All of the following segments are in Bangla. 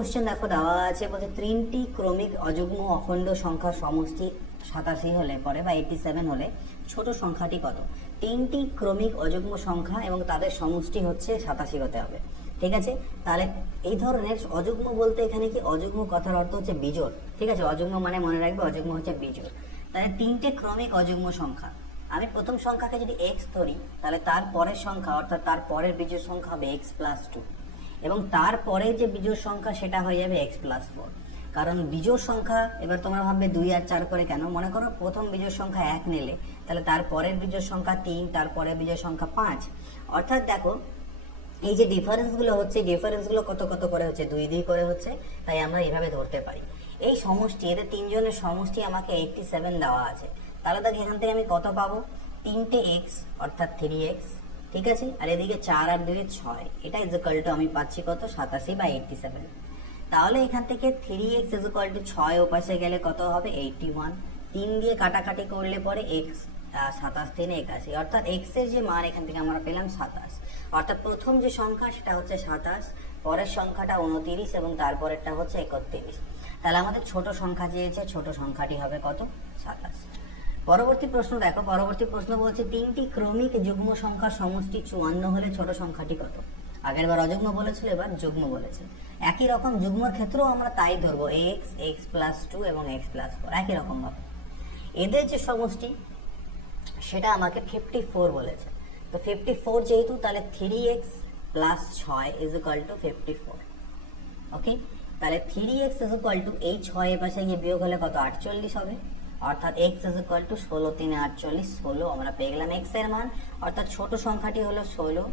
কোশ্চেন দেখো দেওয়া আছে, বলছে তিনটি ক্রমিক অযুগ্ম অখণ্ড সংখ্যার সমষ্টি 87 হলে পরে বা 87 হলে ছোট সংখ্যাটি কত? তিনটি ক্রমিক অযুগ্ম সংখ্যা এবং তাদের সমষ্টি হচ্ছে 87 হতে হবে। ঠিক আছে, তাহলে এই ধরনের অযুগ্ম বলতে এখানে কি, অযুগ্ম কথার অর্থ হচ্ছে বিজোড়। ঠিক আছে, অযুগ্ম মানে মনে রাখবে অযুগ্ম হচ্ছে বিজোড়। তাহলে তিনটে ক্রমিক অযুগ্ম সংখ্যা, আমি প্রথম সংখ্যাকে যদি এক্স ধরি তাহলে তার পরের সংখ্যা অর্থাৎ তার পরের বিজোড় সংখ্যা হবে এক্স প্লাস 2 এবং তারপরে যে বিজোড় সংখ্যা সেটা হয়ে যাবে এক্স প্লাস 4। কারণ বিজোড় সংখ্যা, এবার তোমরা ভাববে 2 আর 4 করে কেন, মনে করো প্রথম বিজোড় সংখ্যা 1 নিলে তাহলে তার পরের বিজোড় সংখ্যা 3, তারপরে বিজোড় সংখ্যা 5। অর্থাৎ দেখো এই যে ডিফারেন্সগুলো হচ্ছে, ডিফারেন্সগুলো কত কত করে হচ্ছে, 2 2 করে হচ্ছে। তাই আমরা এভাবে ধরতে পারি এই সমষ্টি, এদের তিনজনের সমষ্টি আমাকে 87 দেওয়া আছে। তাহলে দেখো এখান থেকে আমি কত পাবো, 3টে এক্স অর্থাৎ 3x। ঠিক আছে, আর এদিকে 4 আর 2 6, এটা ইকুয়াল টু আমি পাচ্ছি কত, 87 বা 87। তাহলে এখান থেকে 3x ইকুয়াল টু 6 ও পাশে গেলে কত হবে, 81। 3 দিয়ে কাটাকাটি করলে পরে x 27 3 81, অর্থাৎ x এর যে মান এখান থেকে আমরা পেলাম 27। অর্থাৎ প্রথম যে সংখ্যা সেটা হচ্ছে 27, পরের সংখ্যাটা 29 এবং তারপরেরটা হচ্ছে 31। তাহলে আমাদের ছোট সংখ্যা চেয়েছে, ছোট সংখ্যাটি হবে কত, 27। পরবর্তী প্রশ্ন দেখো, পরবর্তী প্রশ্ন বলছে তিনটি ক্রমিক যুগ্ম সংখ্যার সমষ্টি 54 হলে ছোট সংখ্যাটি কত? আগের বার অযুগ্ম বলেছিল, এবার যুগ্ম বলেছে। একই রকম যুগ্মর ক্ষেত্রেও আমরা তাই ধরবো, x, x প্লাস 2 এবং x প্লাস 4 একই রকম ভাবে। এদের যে সমষ্টি সেটা আমাকে 54 বলেছে। তো 54 যেহেতু, তাহলে 3x plus 6 is equal two 54। ওকে, তাহলে 3x ইজ ইকুয়াল টু এই 6 এর পাশে গিয়ে বিয়োগ হলে কত, 48 হবে। অর্থাৎ x ইজ ইকুয়াল টু 16 3 48, 16 আমরা পেয়ে গেলাম x এর মান। অর্থাৎ ছোট সংখ্যাটি হলো 16,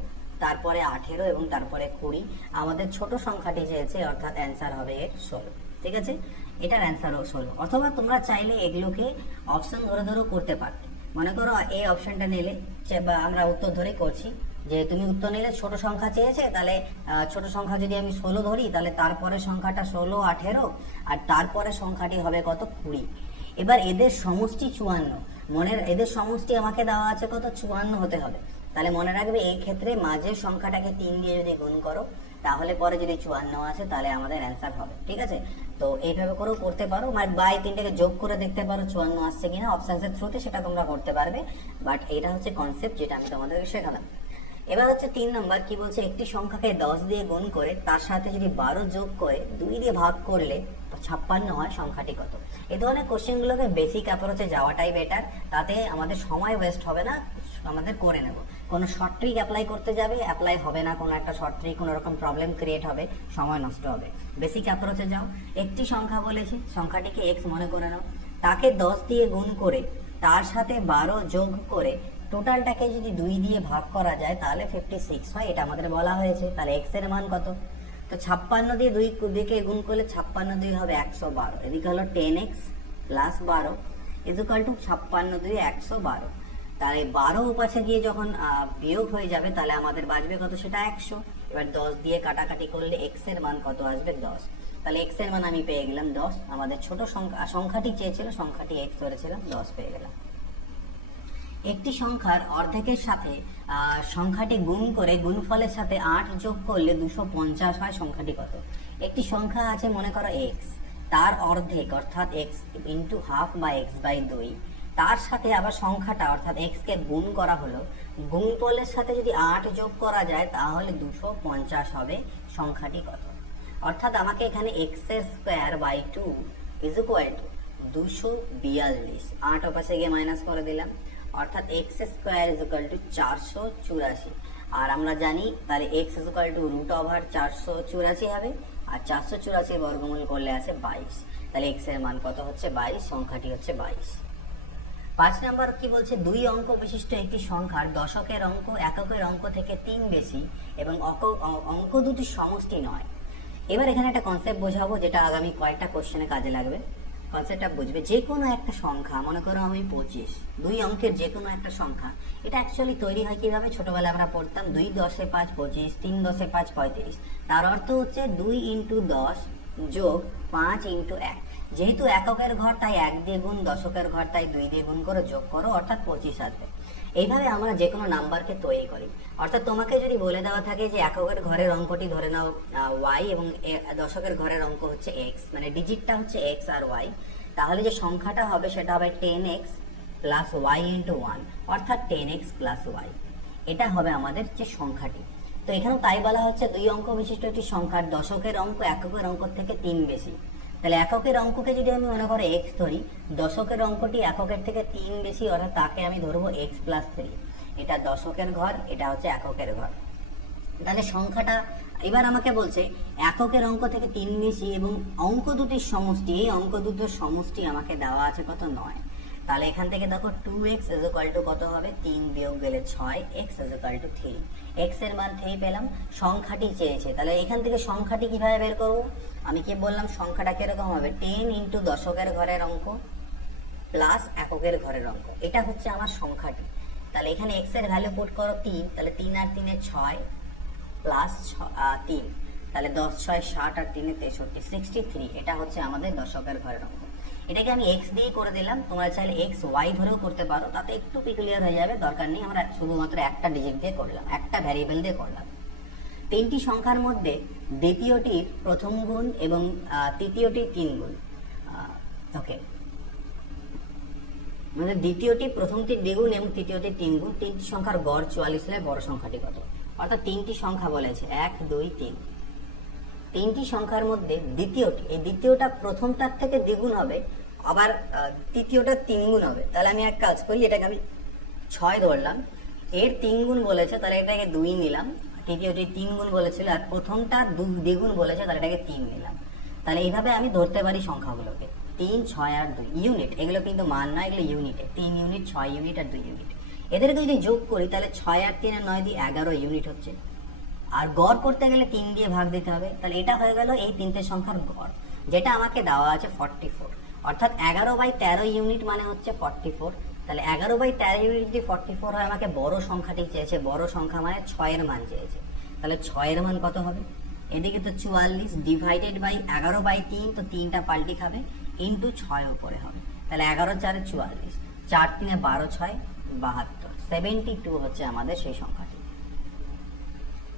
তারপরে 18 এবং তারপরে 20। আমাদের ছোট সংখ্যাটি চেয়েছে, অর্থাৎ অ্যান্সার হবে এর 16। ঠিক আছে, এটার অ্যান্সারও 16। অথবা তোমরা চাইলে এগুলোকে অপশন ধরে ধরেও করতে পারতে। মনে করো এই অপশনটা নিলে, বা আমরা উত্তর ধরেই করছি, যে তুমি উত্তর নিলে ছোট সংখ্যা চেয়েছে, তাহলে ছোট সংখ্যা যদি আমি 16 ধরি তাহলে তারপরে সংখ্যাটা 16 18 আর তারপরে সংখ্যাটি হবে কত, 20। এবার এদের সমষ্টি 54, এদের সমষ্টি আমাকে দেওয়া আছে কত, 54 হতে হবে। তাহলে মনে রাখবে এই ক্ষেত্রে মাঝের সংখ্যাটাকে 3 দিয়ে যদি গুণ করো তাহলে পরে যদি 54 আসে তাহলে আমাদের অ্যান্সার হবে। ঠিক আছে, তো এইভাবে করেও করতে পারো, বা এই তিনটাকে যোগ করে দেখতে পারো 54 আসছে কিনা, অপশনসের থ্রুতে সেটা তোমরা করতে পারবে। বাট এটা হচ্ছে কনসেপ্ট যেটা আমি তোমাদেরকে শেখালাম। এবার হচ্ছে 3 নম্বর, কি বলছে, একটি সংখ্যাকে 10 দিয়ে গুণ করে তার সাথে যদি 12 যোগ করে 2 দিয়ে ভাগ করলে 56 হয়, সংখ্যাটি কত? এই ধরনের কোশ্চেনগুলোকে বেসিক অ্যাপ্রোচে যাওয়াটাই বেটার, তাতে আমাদের সময় ওয়েস্ট হবে না, আমাদের করে নেব। কোনো শর্ট ট্রিক অ্যাপ্লাই করতে যাবে, অ্যাপ্লাই হবে না, কোনো একটা শর্ট ট্রিক কোনো রকম প্রবলেম ক্রিয়েট হবে, সময় নষ্ট হবে। বেসিক অ্যাপ্রোচে যাও। একটি সংখ্যা বলেছি, সংখ্যাটিকে x মনে করে নাও, তাকে 10 দিয়ে গুণ করে তার সাথে 12 যোগ করে টোটালটাকে যদি 2 দিয়ে ভাগ করা যায় তাহলে 56 হয়, এটা আমাদের বলা হয়েছে। তাহলে x এর মান কত? তো 56 দিয়ে 2 দিকে গুণ করলে 56 2 হবে 112, এদিকে হলো 10x plus 12 is equal two 56 2 112। তাহলে 12 উপাশে গিয়ে যখন বিয়োগ হয়ে যাবে তাহলে আমাদের বাঁচবে কত, সেটা 100। এবার 10 দিয়ে কাটাকাটি করলে x এর মান কত আসবে, 10। তাহলে x এর মান আমি পেয়ে গেলাম 10। আমাদের ছোট সংখ্যাটি চেয়েছিল, সংখ্যাটি x ধরেছিলাম, 10 পেয়ে গেলাম। একটি সংখ্যার অর্ধেকের সাথে সংখ্যাটি গুণ করে গুণফলের সাথে 8 যোগ করলে 250 হয়, সংখ্যাটি কত? একটি সংখ্যা আছে মনে করো x, তার অর্ধেক অর্থাৎ x ইন্টু হাফ বা x বাই 2, তার সাথে আবার সংখ্যাটা অর্থাৎ x কে গুণ করা হলো, গুণফলের সাথে যদি 8 যোগ করা যায় তাহলে 250 হবে, সংখ্যাটি কত? অর্থাৎ আমাকে এখানে x এর square by 2 is equal to 242, 8 ওপাশে গিয়ে মাইনাস করে দিলাম, অর্থাৎ x square is equal to 484। আর আমরা জানি তাহলে x is equal to root over 484 হবে, আর 484 বর্গমূল করলে আসে 22। তাহলে x এর মান কত হচ্ছে, 22, সংখ্যাটি হচ্ছে 22। 5 নম্বর কি বলছে, 2 অঙ্ক বিশিষ্ট একটি সংখ্যার দশকের অঙ্ক এককের অঙ্ক থেকে 3 বেশি এবং অঙ্ক দুটি সমষ্টি নয়। এবার এখানে একটা কনসেপ্ট বোঝাবো যেটা আগামী কয়েকটা কোশ্চেনে কাজে লাগবে। কনসেপ্টটা বুঝবে, যে কোনো একটা সংখ্যা, মনে করো আমি 25, 2 অঙ্কের যে কোনো একটা সংখ্যা, এটা অ্যাকচুয়ালি তৈরি হয় কিভাবে, ছোটবেলায় আমরা পড়তাম 2 10 5 25, 3 10 5 35। তার অর্থ হচ্ছে 2 × 10 যোগ 5 × 1। যেহেতু এককের ঘর তাই 1 দিয়ে গুণ, দশকের ঘর তাই 2 দিয়ে গুণ করে যোগ করো, অর্থাৎ 25 আসবে। এইভাবে আমরা যে কোনো নাম্বারকে তৈরি করি। অর্থাৎ তোমাকে যদি বলে দেওয়া থাকে যে এককের ঘরের অঙ্কটি ধরে নাও ওয়াই এবং দশকের ঘরের অঙ্ক হচ্ছে এক্স, মানে ডিজিটটা হচ্ছে এক্স আর ওয়াই, তাহলে যে সংখ্যাটা হবে সেটা হবে 10x প্লাস ওয়াই ইন্টু 1, অর্থাৎ 10x প্লাস ওয়াই। এটা হবে আমাদের যে সংখ্যাটি। তো এখানেও তাই বলা হচ্ছে দুই অঙ্ক বিশিষ্ট একটি সংখ্যার দশকের অঙ্ক এককের অঙ্ক থেকে 3 বেশি। তাহলে এককের অঙ্ককে যদি আমি মনে করো এক্স ধরি, দশকের অঙ্কটি এককের থেকে 3 বেশি, অর্থাৎ তাকে আমি ধরবো এক্স প্লাস 3। এটা দশকের ঘর, এটা হচ্ছে এককের ঘর। তাহলে সংখ্যাটা এবার আমাকে বলছে এককের অঙ্ক থেকে 3 বেশি এবং অঙ্ক দুটির সমষ্টি, এই অঙ্ক দুটোর সমষ্টি আমাকে দেওয়া আছে কত, 9। তাহলে এখান থেকে দেখো 2x কত হবে, 3 বিয়োগ গেলে 6, x 3। x এর মান 3 পেলাম, সংখ্যাটি চেয়েছে। তাহলে এখান থেকে সংখ্যাটি কিভাবে বের করব, আমি কি বললাম সংখ্যাটা কিরকম হবে, 10 ইন্টু দশকের ঘরের অঙ্ক প্লাস এককের ঘরের অঙ্ক, এটা হচ্ছে আমার সংখ্যাটি। তাহলে এখানে x এর ভ্যালু পুট করো 3, তাহলে 3 আর 3 6 প্লাস 3, তাহলে 10 6 60 আর 3 63, 63। এটা হচ্ছে আমাদের দশকের ঘরের অঙ্ক। এটাকে আমি x দিয়ে করে দিলাম, তোমরা চাইলে x y ধরেও করতে পারো, তাতে একটু পিকুলিয়ার হয়ে যাবে, দরকার নেই। আমরা শুধুমাত্র একটা ডিজিট দিয়ে করলাম, একটা ভ্যারিয়েবল দিয়ে করলাম। তিনটি সংখ্যার মধ্যে দ্বিতীয়টির প্রথম গুণ এবং তৃতীয়টির 3 গুণ, ওকে, মানে দ্বিতীয়টি প্রথমটির দ্বিগুণ এবং তৃতীয়টির 3 গুণ। তিনটি সংখ্যার গড় 44 হলে বড় সংখ্যাটি কত, অর্থাৎ তিনটি সংখ্যা বলেছে 1 2 3। তিনটি সংখ্যার মধ্যে দ্বিতীয়টি, এই দ্বিতীয়টা প্রথমটার থেকে দ্বিগুণ হবে, আবার তৃতীয়টা 3 গুণ হবে। তাহলে আমি এক কাজ করি, এটাকে আমি 6 ধরলাম, এর 3 গুণ বলেছে তাহলে এটাকে 2 নিলাম, তৃতীয়টি 3 গুণ বলেছিল আর প্রথমটা দ্বিগুণ বলেছে তাহলে এটাকে 3 নিলাম। তাহলে এইভাবে আমি ধরতে পারি সংখ্যাগুলোকে 3 6 আর 2 ইউনিট, এগুলো কিন্তু মান না, এগুলো ইউনিটে, 3 ইউনিট 6 ইউনিট আর 2 ইউনিট। এদেরকে যদি যোগ করি তাহলে 6 আর 3 আর 9 দিয়ে 11 ইউনিট হচ্ছে, আর গড় করতে গেলে 3 দিয়ে ভাগ দিতে হবে। তাহলে এটা হয়ে গেল এই তিনটে সংখ্যার গড়, যেটা আমাকে দেওয়া আছে 44, অর্থাৎ 11/13 ইউনিট মানে হচ্ছে 44। তাহলে 11/13 ইউনিট যদি 44 হয়, আমাকে বড় সংখ্যাটি চেয়েছে, বড় সংখ্যা মানে 6 এর মান চেয়েছে। তাহলে 6 এর মান কত হবে, এদিকে তো 44 ডিভাইডেড বাই 11/3, তো 3টা পাল্টি খাবে, ইন্টু 6 উপরে হবে। তাহলে 11 4 44, 4 3 12 6 72, 72 হচ্ছে আমাদের সেই সংখ্যাটি।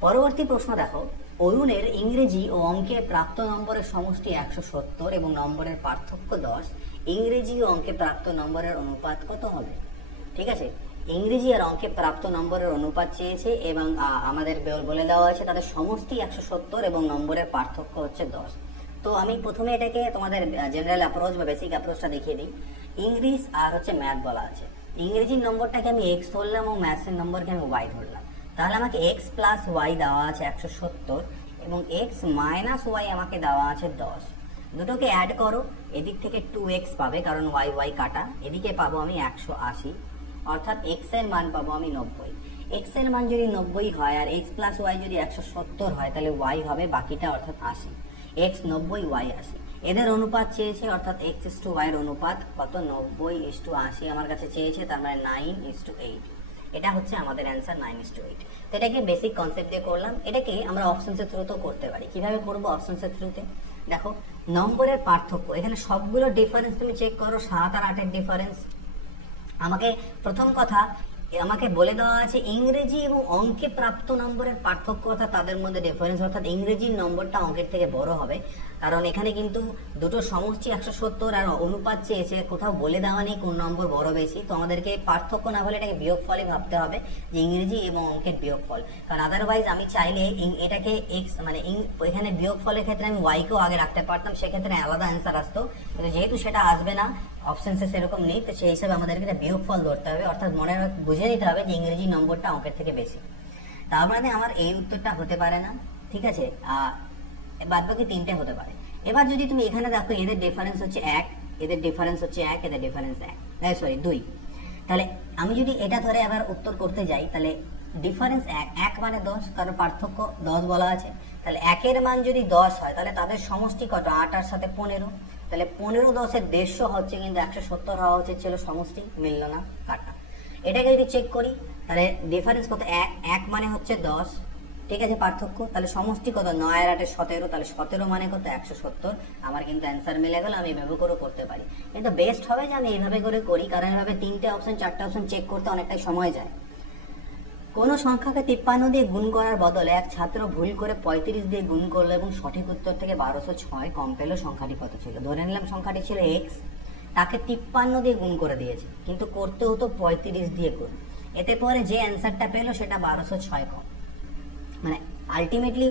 পরবর্তী প্রশ্ন দেখো, অরুণের ইংরেজি ও অঙ্কে প্রাপ্ত নম্বরের সমষ্টি 170 এবং নম্বরের পার্থক্য 10, ইংরেজি ও অঙ্কে প্রাপ্ত নম্বরের অনুপাত কত হবে? ঠিক আছে, ইংরেজি আর অঙ্কে প্রাপ্ত নম্বরের অনুপাত চেয়েছে এবং আমাদের বলে দেওয়া আছে তাদের সমষ্টি 170 এবং নম্বরের পার্থক্য হচ্ছে 10। তো আমি প্রথমে এটাকে তোমাদের জেনারেল অ্যাপ্রোচ বা বেসিক অ্যাপ্রোচটা দেখিয়ে দিই। ইংলিশ আর হচ্ছে ম্যাথ বলা আছে, ইংরেজির নম্বরটাকে আমি x ধরলাম এবং ম্যাথসের নম্বরকে আমি y ধরলাম। তাহলে আমাকে x প্লাস ওয়াই দেওয়া আছে 170 এবং x মাইনাস ওয়াই আমাকে দেওয়া আছে 10। দুটোকে অ্যাড করো, এদিক থেকে 2x পাবে কারণ y কাটা, এদিকে পাবো আমি 180, অর্থাৎ x এর মান পাবো আমি 90। x এর মান যদি 90 হয় আর x প্লাস ওয়াই যদি 170 হয়, তাহলে y হবে বাকিটা অর্থাৎ 80। x 90 y 80, এদের অনুপাত চেয়েছে, অর্থাৎ x:y এর অনুপাত কত, 90:80 আমার কাছে চেয়েছে, তার মানে 9:8। এটা হচ্ছে আমাদের অ্যান্সার 9:8। তো এটাকে বেসিক কনসেপ্ট দিয়ে করলাম। এটাকে আমরা অপশনসের থ্রুতেও করতে পারি। কিভাবে করব অপশনসের থ্রুতে? দেখো, নম্বরের পার্থক্য, এখানে সবগুলো ডিফারেন্স তুমি চেক করো, 7 আর 8 এর ডিফারেন্স। আমাকে প্রথম কথা আমাকে বলে দেওয়া আছে ইংরেজি এবং অঙ্কে প্রাপ্ত নম্বরের পার্থক্য, অর্থাৎ তাদের মধ্যে ডিফারেন্স, অর্থাৎ ইংরেজির নম্বরটা অঙ্কের থেকে বড় হবে, কারণ এখানে কিন্তু দুটো সমষ্টি 170 আর অনুপাত চেয়েছে, কোথাও বলে দেওয়া নেই কোন নম্বর বড় বেশি। তো আমাদেরকে পার্থক্য না বলে এটাকে বিয়োগফলই ভাবতে হবে, যে ইংরেজি এবং অঙ্কের বিয়োগফল, কারণ আদারওয়াইজ আমি চাইলে এটাকে এক্স মানে এখানে বিয়োগফলের ক্ষেত্রে আমি ওয়াইকেও আগে রাখতে পারতাম, সেক্ষেত্রে আলাদা অ্যান্সার আসতো, কিন্তু যেহেতু সেটা আসবে না, অপশনসে সেরকম নেই, তো সেই হিসাবে আমাদেরকে একটা বিয়োগফল ধরতে হবে, অর্থাৎ মনে বুঝে নিতে হবে যে ইংরেজি নম্বরটা অঙ্কের থেকে বেশি। তার মানে আমার এই উত্তরটা হতে পারে না, ঠিক আছে, বাদ বাকি 3টে হতে পারে। এবার যদি তুমি এখানে দেখো, এদের ডিফারেন্স হচ্ছে 1, এদের ডিফারেন্স হচ্ছে 1, এদের ডিফারেন্স 2। তাহলে আমি যদি এটা ধরে আবার উত্তর করতে যাই, তাহলে ডিফারেন্স 1 মানে 10, কারণ পার্থক্য 10 বলা আছে। তাহলে 1 এর মান যদি 10 হয়, তাহলে তাদের সমষ্টি কত, 8 আর সাথে 15, তাহলে 15 10 এর 150 হচ্ছে, কিন্তু 170 হওয়া উচিত ছিল, সমষ্টি মিলল না, কাটা। এটাকে যদি চেক করি, তাহলে ডিফারেন্স কত, 1 মানে হচ্ছে 10, ঠিক আছে পার্থক্য। তাহলে সমষ্টি কত, 9 আর 8 17, তাহলে 17 মানে কত 170। আমার কিন্তু অ্যান্সার মিলে গেল, আমি এভাবে করে করতে পারি। কিন্তু বেস্ট হবে যে আমি এইভাবে করে করি, কারণ এভাবে 3টে অপশন 4টে অপশন চেক করতে অনেকটাই সময় যায়। কোনো সংখ্যাকে 53 দিয়ে গুণ করার বদলে এক ছাত্র ভুল করে 35 দিয়ে গুণ করলো এবং সঠিক উত্তর থেকে 1206 কম পেল, সংখ্যাটি কত ছিল? ধরে নিলাম সংখ্যাটি ছিল এক্স, তাকে 53 দিয়ে গুণ করে দিয়েছে, কিন্তু করতে হতো 35 দিয়ে গুণ। এতে পরে যে অ্যান্সারটা পেলো সেটা 1206 কম, মানে আলটিমেটলি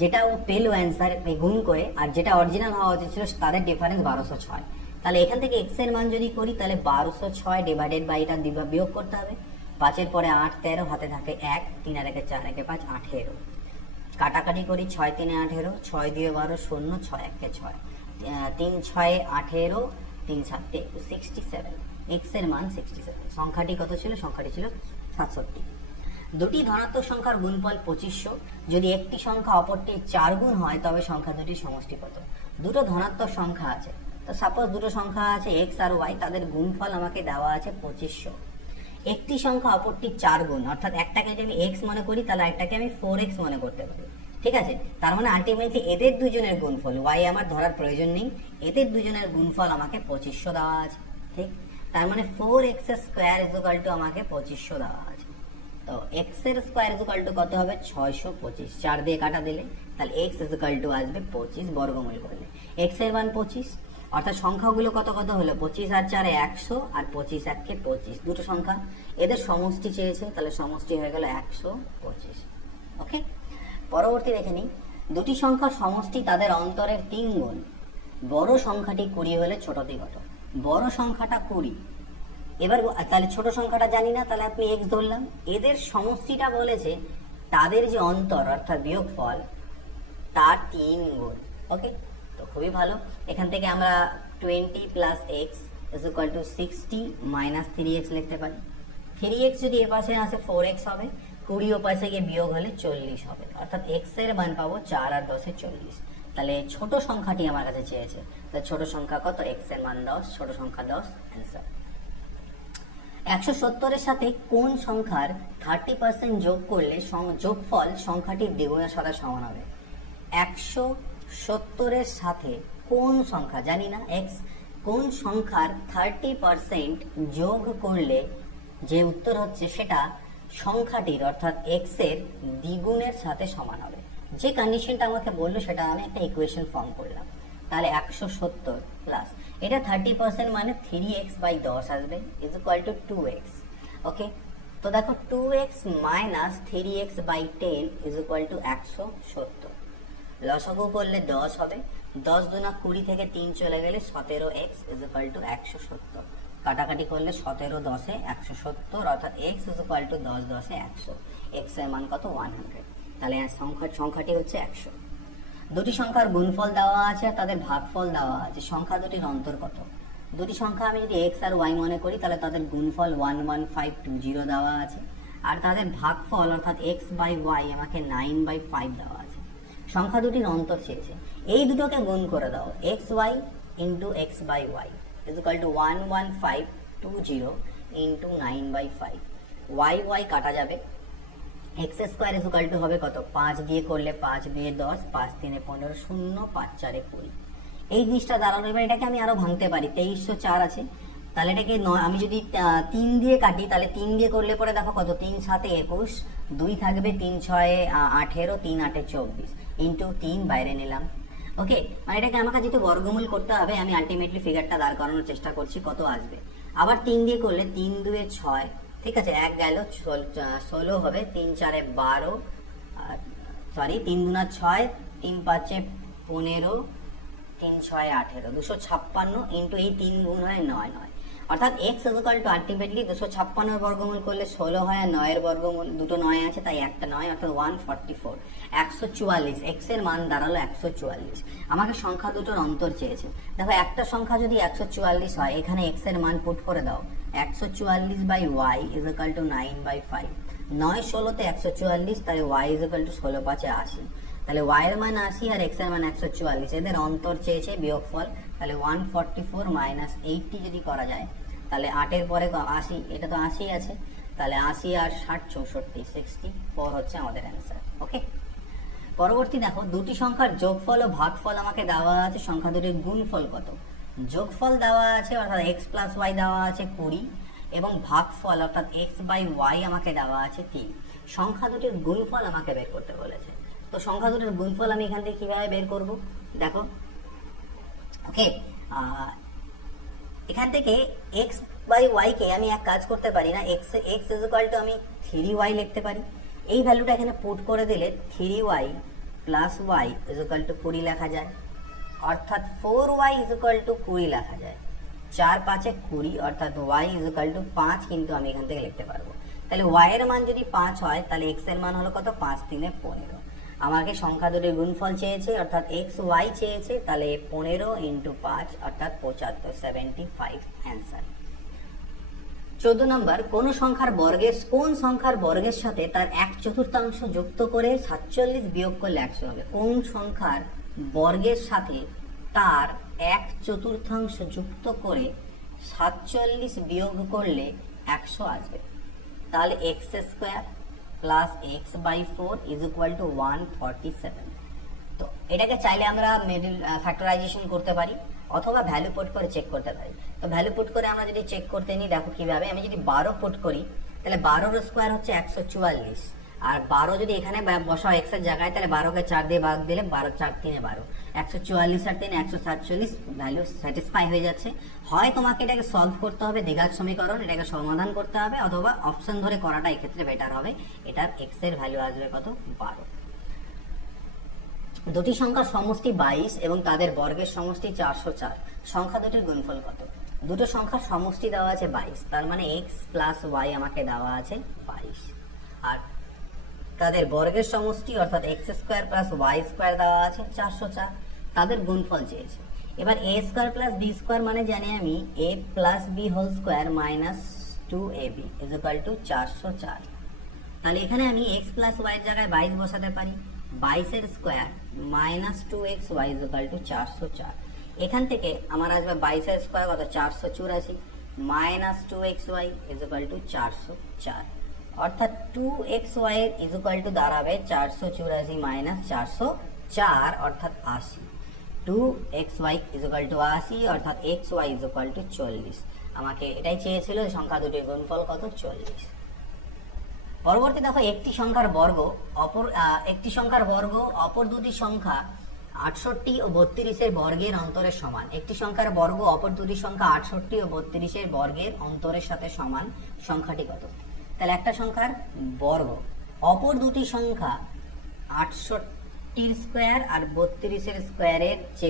যেটা ও পেলো অ্যান্সার গুণ করে আর যেটা অরিজিনাল হওয়া উচিত ছিল তাদের ডিফারেন্স 1206। তাহলে এখান থেকে এক্স এর মান যদি করি তাহলে 1206 ডিভাইডেড বাই এটা বিয়োগ করতে হবে। 5 পরে 8 13, হাতে থাকে 1, 3 আর 1 4 1 5 18, কাটাকাটি করি 6 3 18, 6 2 12 0, 6 1 6, 3 6 18, 3 7 67, এক্স এর মান 67। সংখ্যাটি কত ছিল? সংখ্যাটি ছিল 67। দুটি ধনাত্মক সংখ্যার গুণফল 2500, যদি একটি সংখ্যা অপরটির 4 গুণ হয় তবে সংখ্যা দুটির সমষ্টি কত? দুটো ধনাত্মক সংখ্যা আছে, তো সাপোজ দুটো সংখ্যা আছে এক্স আর ওয়াই, তাদের গুণফল আমাকে দেওয়া আছে 2500। একটি সংখ্যা অপরটির 4 গুণ, অর্থাৎ একটাকে যদি আমি এক্স মনে করি তাহলে একটাকে আমি 4x মনে করতে পারি, ঠিক আছে? তার মানে আলটিমেটলি এদের দুজনের গুণফল, ওয়াই আমার ধরার প্রয়োজন নেই, এদের দুজনের গুণফল আমাকে 2500 দেওয়া আছে, ঠিক? তার মানে 4x স্কোয়ার ইকুয়াল টু আমাকে 2500 দেওয়া আছে। তো এক্স এর স্কোয়ার ইকুয়াল টু কত হবে? 625, 4 দিয়ে কাটা দিলে তাহলে এক্স ইকুয়াল টু আসবে 25, বর্গমূল করলে এক্স এর মান 25, অর্থাৎ সংখ্যাগুলো কত কত হলো? 25 আর 4 100 আর 25 1 25, দুটো সংখ্যা, এদের সমষ্টি চেয়েছে, তাহলে সমষ্টি হয়ে গেল 125। ওকে, পরবর্তী দেখে নিই, দুটি সংখ্যার সমষ্টি তাদের অন্তরের 3 গুণ, বড় সংখ্যাটি 20 হলে ছোটটি কত? বড় সংখ্যাটা 20, এবার তাহলে ছোট সংখ্যাটা জানি না, তাহলে আপনি এক্স ধরলাম, এদের সমষ্টিটা বলেছে তাদের যে অন্তর অর্থাৎ বিয়োগফল তার 3 গুণ। ওকে, তো খুবই ভালো। এখান থেকে আমরা 20 plus x is equal two 60 minus 3x লিখতে পারি। 3x যদি এ পাশে আসে 4x হবে, 20 ও পাশে গিয়ে বিয়োগ হলে 40 হবে, অর্থাৎ এক্স এর মান পাবো 4 আর 10 40। তাহলে ছোট সংখ্যাটি আমার কাছে চেয়েছে, তাহলে ছোট সংখ্যা কত? এক্স এর মান 10, ছোট সংখ্যা 10, অ্যান্সার। 170 এর সাথে কোন সংখ্যার 30% যোগ করলে যোগফল সংখ্যাটির দ্বিগুণের সাথে সমান হবে? 170 এর সাথে কোন সংখ্যা জানি না এক্স, কোন সংখ্যার 30% যোগ করলে যে উত্তর হচ্ছে সেটা সংখ্যাটির অর্থাৎ এক্স এর দ্বিগুণের সাথে সমান হবে। যে কন্ডিশনটা আমাকে বললো সেটা আমি একটা ইকুয়েশন ফর্ম করলাম। তাহলে 170 প্লাস এটা 30% মানে 3x বাই 10 আসবে ইজ ইকুয়াল টু 2x। ওকে, তো দেখো 2x minus 3x by 10 is equal to 170। লসাগু করলে 10 হবে, 10 দুনা 20 থেকে 3 চলে গেলে 17x ইজ ইকুয়াল টু 170। কাটাকাটি করলে 17 10 170, অর্থাৎ x is equal two 10 10 100, x এর মান কত? 100। তাহলে সংখ্যাটি হচ্ছে 100। দুটি সংখ্যার গুণফল দেওয়া আছে আর তাদের ভাগফল দেওয়া আছে, সংখ্যা দুটির অন্তর কত? দুটি সংখ্যা আমি যদি এক্স আর ওয়াই মনে করি তাহলে তাদের গুণফল 11520 দেওয়া আছে, আর তাদের ভাগফল অর্থাৎ এক্স বাই ওয়াই আমাকে 9/5 দেওয়া আছে। সংখ্যা দুটির অন্তর চেয়েছে, এই দুটোকে গুণ করে দাও, X Y into X by Y is equal to 11520 into 9/5, Y Y কাটা যাবে, X square is equal to হবে কত? 5 দিয়ে করলে 5 দিয়ে 10, 5 3 15, 0 5 4 20, এই জিনিসটা দাঁড়ানো। এবার এটাকে আমি আরো ভাঙতে পারি, 2304 আছে, তাহলে এটাকে আমি যদি 3 দিয়ে কাটি তাহলে 3 দিয়ে করলে পরে দেখো কত? 3 7 21, 2 থাকবে, 3 6 18, 3 8 24 ইন্টু 3 বাইরে নিলাম। ওকে, মানে এটাকে আমাকে যেহেতু বর্গমূল করতে হবে, আমি আলটিমেটলি ফিগারটা দাঁড় করানোর চেষ্টা করছি কত আসবে। আবার 3 দিয়ে করলে 3 2 6, ঠিক আছে, 1 গেল 16 হবে, 3 4 12, সরি 3 2 6, 3 5 15, 3 6 18, 256 ইন্টু এই 3 গুণ হয় 9, অর্থাৎ x is equal two ultimately 256 বর্গমূল করলে 16 হয়, আর 9 এর বর্গমূল, দুটো 9 আছে তাই একটা 9, অর্থাৎ 144, 144, এক্স এর মান দাঁড়ালো 144। আমাকে সংখ্যা দুটোর অন্তর চেয়েছে। দেখো একটা সংখ্যা যদি 144 হয়, এখানে এক্স এর মান পুট করে দাও, 144 by Y is equal to 9/5, 9 16তে 144, তাহলে ওয়াই ইজ ইকুয়াল টু 16 5 80, তাহলে ওয়াই এর মান 80 আর এক্স এর মান 144, এদের অন্তর চেয়েছে বিয়োগফল, তাহলে 144 মাইনাস 80 যদি করা যায় তাহলে 8 এর পরে 80, এটা তো 80 আছে, তাহলে 80 আর 60 64, 64 হচ্ছে আমাদের অ্যান্সার। ওকে। পরবর্তী দেখো, দুটি সংখ্যার যোগফল ও ভাগফল আমাকে দেওয়া আছে, সংখ্যা দুটির গুণফল কত। যোগফল দেওয়া আছে অর্থাৎ এক্স প্লাস ওয়াই দেওয়া আছে 20, এবং ভাগফল অর্থাৎ এক্স বাই ওয়াই আমাকে দেওয়া আছে 3। সংখ্যা দুটির গুণফল আমাকে বের করতে বলেছে। তো সংখ্যা দুটির গুণফল আমি এখান থেকে কিভাবে বের করব দেখো। ওকে, এখান থেকে এক্স বাই ওয়াইকে আমি এক কাজ করতে পারি না, এক্স ইজ ইকুয়াল টু আমি 3y লিখতে পারি। এই ভ্যালুটা এখানে পুট করে দিলে 3y plus Y is equal to 20 লেখা যায়, অর্থাৎ 4y ইজ ইকুয়াল টু 20 লেখা যায়। 4 5 20, অর্থাৎ y ইজ ইকুয়াল টু 5 কিন্তু আমি এখান থেকে লিখতে পারবো। তাহলে y এর মান যদি 5 হয় তাহলে x এর মান হলো কত, 5 3 15। আমাকে সংখ্যা দুটির গুণফল চেয়েছে অর্থাৎ এক্স ওয়াই চেয়েছে, তাহলে 15 × 5 অর্থাৎ 75, 75 অ্যান্সার। 14 নম্বর, কোন সংখ্যার বর্গের সাথে তার 1/4 যুক্ত করে 47 বিয়োগ করলে 100 হবে। কোন সংখ্যার বর্গের সাথে তার 1/4 যুক্ত করে 47 বিয়োগ করলে 100 আসবে। তাহলে x² plus x/4 is equal two 147। তো এটাকে চাইলে আমরা মিডল ফ্যাক্টরাইজেশন করতে পারি অথবা ভ্যালু পুট করে চেক করতে পারি। তো ভ্যালু পুট করে আমরা যদি চেক করতে নিই, দেখো কিভাবে। আমি যদি 12 পুট করি তাহলে 12 এর স্কোয়ার হচ্ছে 144, আর 12 যদি এখানে বসাও x এর জায়গায়, তাহলে 12কে 4 দিয়ে ভাগ দিলে 12 4 3 12, 144 আর 3 147, ভ্যালু স্যাটিসফাই হয়ে যাচ্ছে। হয় তোমাকে এটাকে সলভ করতে হবে দ্বিঘাত সমীকরণ, এটাকে সমাধান করতে হবে, অথবা অপশন ধরে করাটা এক্ষেত্রে বেটার হবে। এটার x এর ভ্যালু আসবে কত, 12। দুটি সংখ্যার সমষ্টি 22 এবং তাদের বর্গের সমষ্টি 404। সংখ্যা দুটির গুণফল কত। দুটো সংখ্যার সমষ্টি দেওয়া আছে 22, তার মানে x প্লাস ওয়াই আমাকে দেওয়া আছে 22, আর তাদের বর্গের সমষ্টি অর্থাৎ x² প্লাস y² দেওয়া আছে 404। তাদের গুণফল চেয়েছে। এবার a² প্লাস b² মানে জানি আমি a plus b whole square minus 2ab is equal to 404। তাহলে এখানে আমি x প্লাস y এর জায়গায় 22 বসাতে পারি। 22 এর square minus 2xy is equal to 404। এখান থেকে আমার আসবে 22 এর স্কোয়ার কত, 484, minus 2xy is equal to 404, অর্থাৎ 2xy এর ইজ ইকুয়াল টু দাঁড়াবে 484 মাইনাস 404 অর্থাৎ 80। 2xy ইজ ইকুয়াল টু 80 অর্থাৎ xy ইজ ইকুয়াল টু 40। আমাকে এটাই চেয়েছিল, সংখ্যা দুটির গুণফল কত, 40। পরবর্তী দেখো, একটি সংখ্যার বর্গ অপর দুটি সংখ্যা 68 ও 32 এর বর্গের অন্তরের সমান। একটি সংখ্যার বর্গ অপর দুটি সংখ্যা 68 ও 32 এর বর্গের অন্তরের সাথে সমান, সংখ্যাটি কত। তাহলে একটা সংখ্যার বর্গ অপর দুটি সংখ্যা 68 স্কোয়ার আর 32 এর স্কোয়ারের যে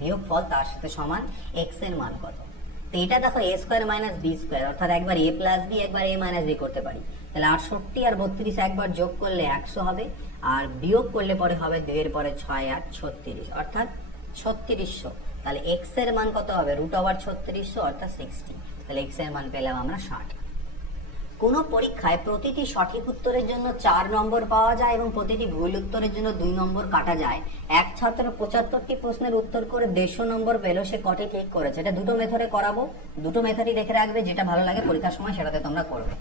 বিয়োগফল তার সাথে সমান, x এর মান কত। তো এটা দেখো a square minus b square, অর্থাৎ একবার a প্লাস b একবার a মাইনাস b করতে পারি। তাহলে 68 আর 32 একবার যোগ করলে 100 হবে, আর বিয়োগ করলে পরে হবে 2 এর পরে 6 আর 36 অর্থাৎ 3600। তাহলে x এর মান কত হবে, √3600 অর্থাৎ 60। তাহলে x এর মান পেলাম আমরা 60। কোন পরীক্ষায় প্রতিটি সঠিক উত্তরের জন্য 4 নম্বর পাওয়া যায় এবং প্রতিটি ভুল উত্তরের জন্য 2 নম্বর কাটা যায়। এক ছাত্র 75টি প্রশ্নের উত্তর করে 150 নম্বর পেল, সে কটি ঠিক করেছে। এটা দুটো মেথডে করাবো, দুটো মেথডই দেখে রাখবে, যেটা ভালো লাগে পরীক্ষার সময় সেটাতে তোমরা করবে।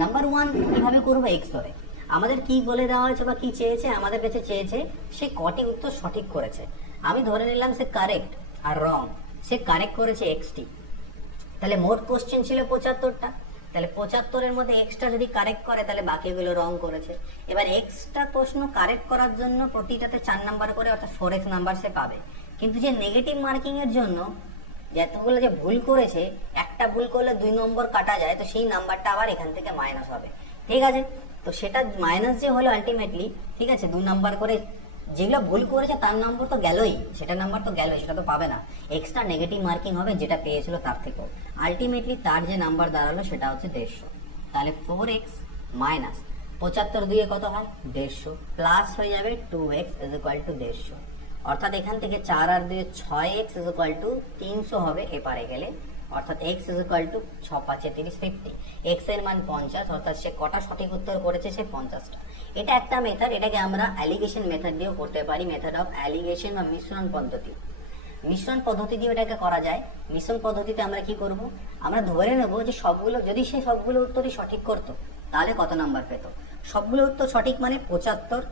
নাম্বার 1 কিভাবে করবো, x ধরে। আমাদের কি বলে দেওয়া হয়েছে বা কি চেয়েছে, আমাদের কাছে চেয়েছে সে কটি উত্তর সঠিক করেছে। আমি ধরে নিলাম সে কারেক্ট আর রং, সে কারেক্ট করেছে xটি। তাহলে মোট কোশ্চেন ছিল 75টা, তাহলে 75 এর মধ্যে এক্সট্রা যদি কারেক্ট করে তাহলে বাকিগুলো রং করেছে। এবার এক্সট্রা প্রশ্ন কারেক্ট করার জন্য প্রতিটাতে 4 নাম্বার করে অর্থাৎ 4x নাম্বার সে পাবে। কিন্তু যে নেগেটিভ মার্কিং এর জন্য যতগুলো যে ভুল করেছে, একটা ভুল করলে 2 নম্বর কাটা যায়, তো সেই নাম্বারটা আবার এখান থেকে মাইনাস হবে। ঠিক আছে, তো সেটা মাইনাস যে হলো আলটিমেটলি, ঠিক আছে, 2 নাম্বার করে যেগুলো ভুল করেছে তার নম্বর তো গেলই, সেটা নাম্বার তো গেলই, সেটা তো পাবে না। এক্সট্রা নেগেটিভ মার্কিং হবে যেটা পেয়েছিল তার থেকেও। আলটিমেটলি তার যে নাম্বার দাঁড়ালো সেটা হচ্ছে 150। তাহলে 4x মাইনাস 75 দিয়ে কত হয় 150, প্লাস হয়ে যাবে 2x ইজ ইকুয়াল টু 150, অর্থাৎ এখান থেকে 4 আর 2 6x ইজ ইকুয়াল টু 300 হবে এপারে গেলে, অর্থাৎ x is equal two 6 5 30 50। x এর মান 50, অর্থাৎ সে কটা সঠিক উত্তর করেছে, সে 50টা। এটা একটা মেথড, এটাকে আমরা অ্যালিগেশন মেথড দিয়েও করতে পারি, মেথড অফ অ্যালিগেশন বা মিশ্রণ পদ্ধতি। মিশ্রণ পদ্ধতি দিয়ে এটাকে করা যায়। মিশ্রণ পদ্ধতিতে আমরা কি করব, আমরা ধরে নেব যে সবগুলো, যদি সে সবগুলো উত্তরই সঠিক করতো তাহলে কত নাম্বার পেত। সবগুলো উত্তর সঠিক মানে 75,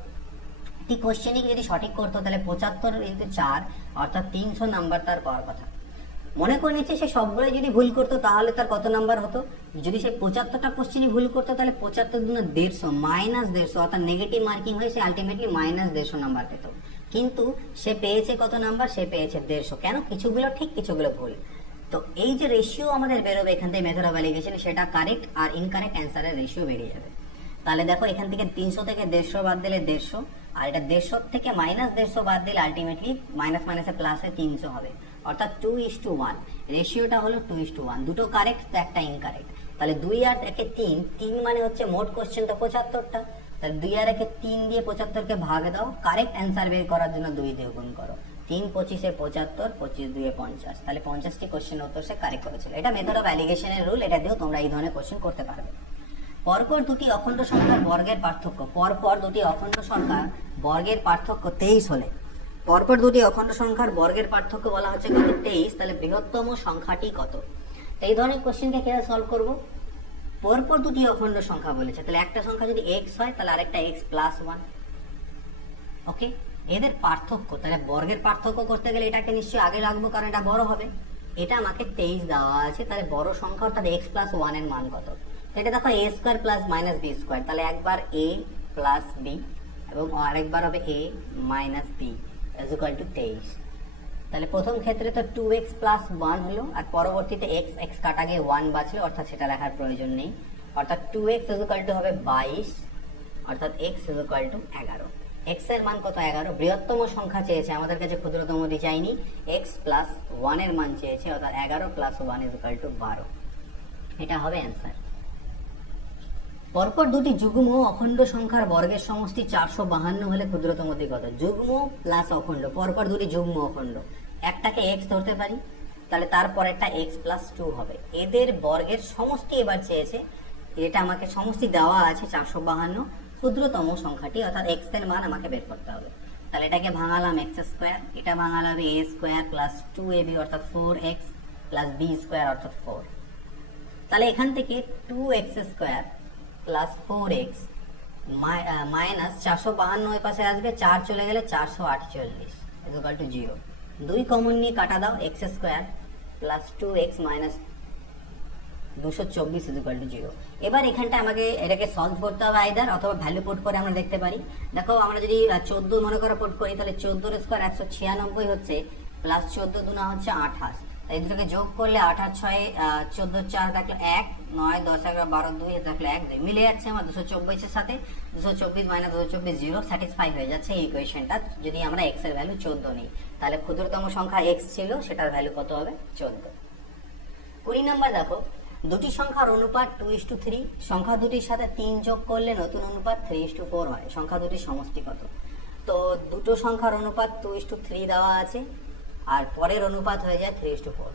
একটি কোশ্চেনই যদি সঠিক করতো তাহলে 75 × 4 অর্থাৎ 300 নাম্বার তার পাওয়ার কথা। মনে করে নিচ্ছে সে সবগুলো যদি ভুল করতো তাহলে তার কত নাম্বার হতো? যদি সে 75টা কোশ্চেনই ভুল করতো তাহলে 75 × 150 -150 অর্থাৎ নেগেটিভ মার্কিং হয়ে সে আলটিমেটলি -150 নাম্বার পেত। কিন্তু সে পেয়েছে কত নাম্বার? সে পেয়েছে 150। কেন? কিছুগুলো ঠিক কিছুগুলো ভুল। তো এই যে রেশিও আমাদের বেরোবে এখান থেকে মেথড অফ ভ্যালিডেশন, সেটা কারেক্ট আর ইনকারেক্ট অ্যান্সারের রেশিও বেরিয়ে যাবে। তাহলে দেখো এখান থেকে 300 থেকে 150 বাদ দিলে 150, আর এটা 150 থেকে -150 বাদ দিলে আলটিমেটলি মাইনাস মাইনাসে প্লাস হয়ে 300 হবে, অর্থাৎ 2:1। রেশিওটা হলো 2:1। দুটো কারেক্ট তো একটা ইনকারেক্ট। তাহলে 2 আর 1-এ 3, 3 মানে হচ্ছে মোট কোশ্চেন তো 75টা। তাহলে 2 আর 1-এ 3 দিয়ে 75কে ভাগ দাও, কারেক্ট অ্যান্সার বের করার জন্য 2 দিয়ে গুণ করো। 3 25-এ 75, 25 2-এ 50, তাহলে 50টি কোশ্চেন উত্তর সে কারেক্ট করেছিল। এটা মেথড অফ অ্যালিগেশনের রুল, এটা দিয়েও তোমরা এই ধরনের কোশ্চেন করতে পারবে। পরপর দুটি অখণ্ড সংখ্যার বর্গের পার্থক্য, পরপর দুটি অখণ্ড সংখ্যার বর্গের পার্থক্য 23 হলে, পরপর দুটি অখণ্ড সংখ্যার বর্গের পার্থক্য বলা হচ্ছে কত? 23। তাহলে বৃহত্তম সংখ্যাটি কত? তো এই ধরনের কোশ্চেনকে কিভাবে সলভ করব? পরপর দুটি অখণ্ড সংখ্যা বলেছে, তাহলে একটা সংখ্যা যদি x হয় তাহলে আরেকটা x + 1। ওকে, এদের পার্থক্য, তাহলে বর্গের পার্থক্য করতে গেলে এটাকে নিশ্চয়ই আগে রাখবো কারণ এটা বড় হবে। এটা আমাকে 23 দেওয়া আছে, তাহলে বড় সংখ্যা অর্থাৎ x + 1 এর মান কত? এটা দেখো a² + -b², তাহলে একবার a + b এবং আরেকবার হবে a - b = 23। তাহলে প্রথম ক্ষেত্রে তো 2x + 1 হলো, আর পরবর্তীতে x কাটা গিয়ে 1 বাঁচলো, অর্থাৎ সেটা লেখার প্রয়োজন নেই। অর্থাৎ 2x = হবে 22, অর্থাৎ x = 11। x এর মান কত? 11। বৃহত্তম সংখ্যা চেয়েছে, আমাদের কাছে ক্ষুদ্রতম চাইনি, x + 1 এর মান চেয়েছে, অর্থাৎ 11 + 1 = 12। এটা হবে অ্যান্সার। পরপর দুটি যুগ্ম অখণ্ড সংখ্যার বর্গের সমষ্টি 452 হলে ক্ষুদ্রতমটি কত? যুগ্ম প্লাস অখণ্ড, পরপর দুটি যুগ্ম অখণ্ড, একটাকে x ধরতে পারি, তাহলে তারপর একটা x + 2 হবে। এদের বর্গের সমষ্টি এবার চেয়েছে, এটা আমাকে সমষ্টি দেওয়া আছে 452, ক্ষুদ্রতম সংখ্যাটি অর্থাৎ x এর মান আমাকে বের করতে হবে। তাহলে এটাকে ভাঙালাম x², এটা ভাঙালাম a² + 2ab অর্থাৎ 4x + b² অর্থাৎ 4। তাহলে এখান থেকে 2x² + 4x মাইনাস 452 ওই পাশে আসবে, 4 চলে গেলে 448 = 0। 2 কমন নিয়ে কাটা দাও, x² + 2x - 224 = 0। এবার এখানটা আমাকে এটাকে সলভ করতে হবে আইদার, অথবা ভ্যালু পুট করে আমরা দেখতে পারি। দেখো আমরা যদি 14 মনে করে পুট করি, তাহলে 14 স্কয়ার 196 হচ্ছে, প্লাস 14 দুনা হচ্ছে 28। এই দুটোকে যোগ করলে 8 আর 6 14 4 থাকলো 1, 9 10 11 12 2 থাকলো 1 2 মিলে যাচ্ছে আমার 224 এর সাথে। 224 - 224 0 স্যাটিসফাই হয়ে যাচ্ছে এই ইকুয়েশনটা। যদি আমরা x এর ভ্যালু 14 নিই, তাহলে ক্ষুদ্রতম সংখ্যা x ছিল, সেটার ভ্যালু কত হবে? 14। 20 নম্বর দেখো, দুটি সংখ্যার অনুপাত 2:3, সংখ্যা দুটির সাথে 3 যোগ করলে নতুন অনুপাত 3:4 হয়, সংখ্যা দুটির সমষ্টি কত? তো দুটো সংখ্যার অনুপাত 2:3 দেওয়া আছে, আর পরের অনুপাত হয়ে যায় 3:4।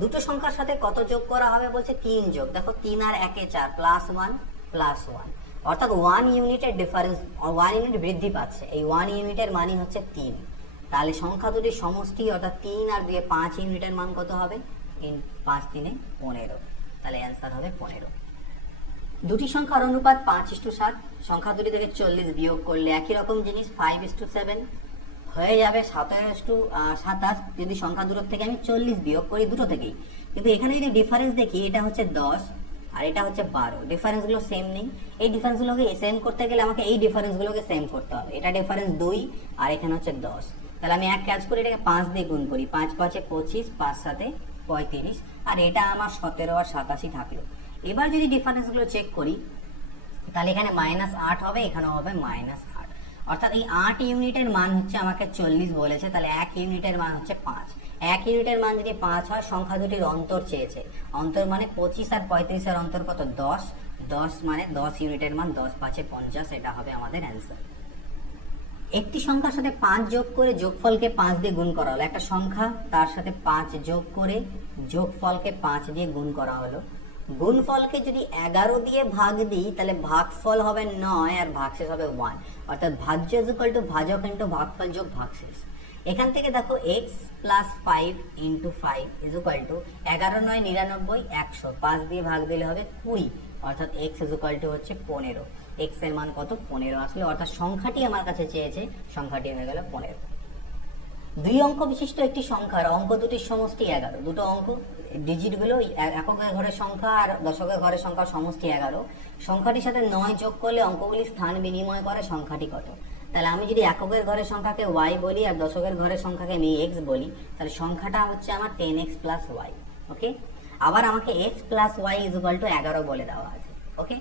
দুটো সংখ্যার সাথে কত যোগ করা হবে বলছে? 3 যোগ। দেখো 3 আর 1 4 +1 +1, অর্থাৎ 1 ইউনিটের ডিফারেন্স, 1 ইউনিট বৃদ্ধি পাচ্ছে। এই 1 ইউনিটের মানই হচ্ছে 3। তাহলে সংখ্যা দুটির সমষ্টি অর্থাৎ 3 আর 2 5 ইউনিটের মান কত হবে? 5 3 15, তাহলে অ্যান্সার হবে 15। দুটি সংখ্যার অনুপাত 5:7, সংখ্যা দুটি থেকে 40 বিয়োগ করলে একই রকম জিনিস 5:7 হয়ে যাবে 27। যদি সংখ্যা দুটোর থেকে আমি 40 বিয়োগ করি দুটো থেকেই, কিন্তু এখানে যদি ডিফারেন্স দেখি, এটা হচ্ছে 10 আর এটা হচ্ছে 12, ডিফারেন্সগুলো সেম নেই। এই ডিফারেন্সগুলোকে সেম করতে গেলে আমাকে এই ডিফারেন্সগুলোকে সেম করতে হবে। এটা ডিফারেন্স 2 আর এখানে হচ্ছে 10, তাহলে আমি এক কাজ করি, এটাকে 5 দিয়ে গুণ করি, 5 5 25, 5 7 35, আর এটা আমার 17 আর 87 থাকলো। এবার যদি ডিফারেন্সগুলো চেক করি, তাহলে এখানে -8 হবে, এখানে হবে -8, অর্থাৎ এই 8 ইউনিটের মান হচ্ছে আমাকে 40 বলেছে, তাহলে 1 ইউনিটের মান হচ্ছে 5। 1 ইউনিটের মান যদি 5 হয়, সংখ্যা দুটির অন্তর চেয়েছে, অন্তর মানে 25 আর 35 এর অন্তর কত? 10, 10 মানে 10 ইউনিটের মান, 10 5 50, এটা হবে আমাদের অ্যান্সার। একটি সংখ্যার সাথে 5 যোগ করে যোগফলকে 5 দিয়ে গুণ করা হলো। একটা সংখ্যা, তার সাথে 5 যোগ করে যোগফলকে 5 দিয়ে গুণ করা হলো। গুণফলকে যদি 11 দিয়ে ভাগ দিই, তাহলে ভাগফল হবে 9 আর ভাগশেষ হবে 1, অর্থাৎ ভাজ্য = ভাজক × ভাগফল যোগ ভাগশেষ। এখান থেকে দেখো x + 5 × 5 = 11 9 99 100, 5 দিয়ে ভাগ দিলে হবে 20, অর্থাৎ x = হচ্ছে 15। এক্স এর মান কত 15 আসলে, অর্থাৎ সংখ্যাটি আমার কাছে চেয়েছে, সংখ্যাটি হয়ে গেল 15। দুই অঙ্ক বিশিষ্ট একটি সংখ্যার অঙ্ক দুটির সমষ্টি 11। দুটো অঙ্ক ডিজিটগুলো এককের ঘরের সংখ্যা আর দশকের ঘরের সংখ্যার সমষ্টি 11। সংখ্যাটির সাথে 9 যোগ করলে অঙ্কগুলি স্থান বিনিময় করে, সংখ্যাটি কত? তাহলে আমি যদি এককের ঘরের সংখ্যাকে y বলি আর দশকের ঘরের সংখ্যাকে আমি x বলি, তাহলে সংখ্যাটা হচ্ছে আমার 10x প্লাস y। ওকে, আবার আমাকে x plus y is equal two 11 বলে দেওয়া আছে। ওকে,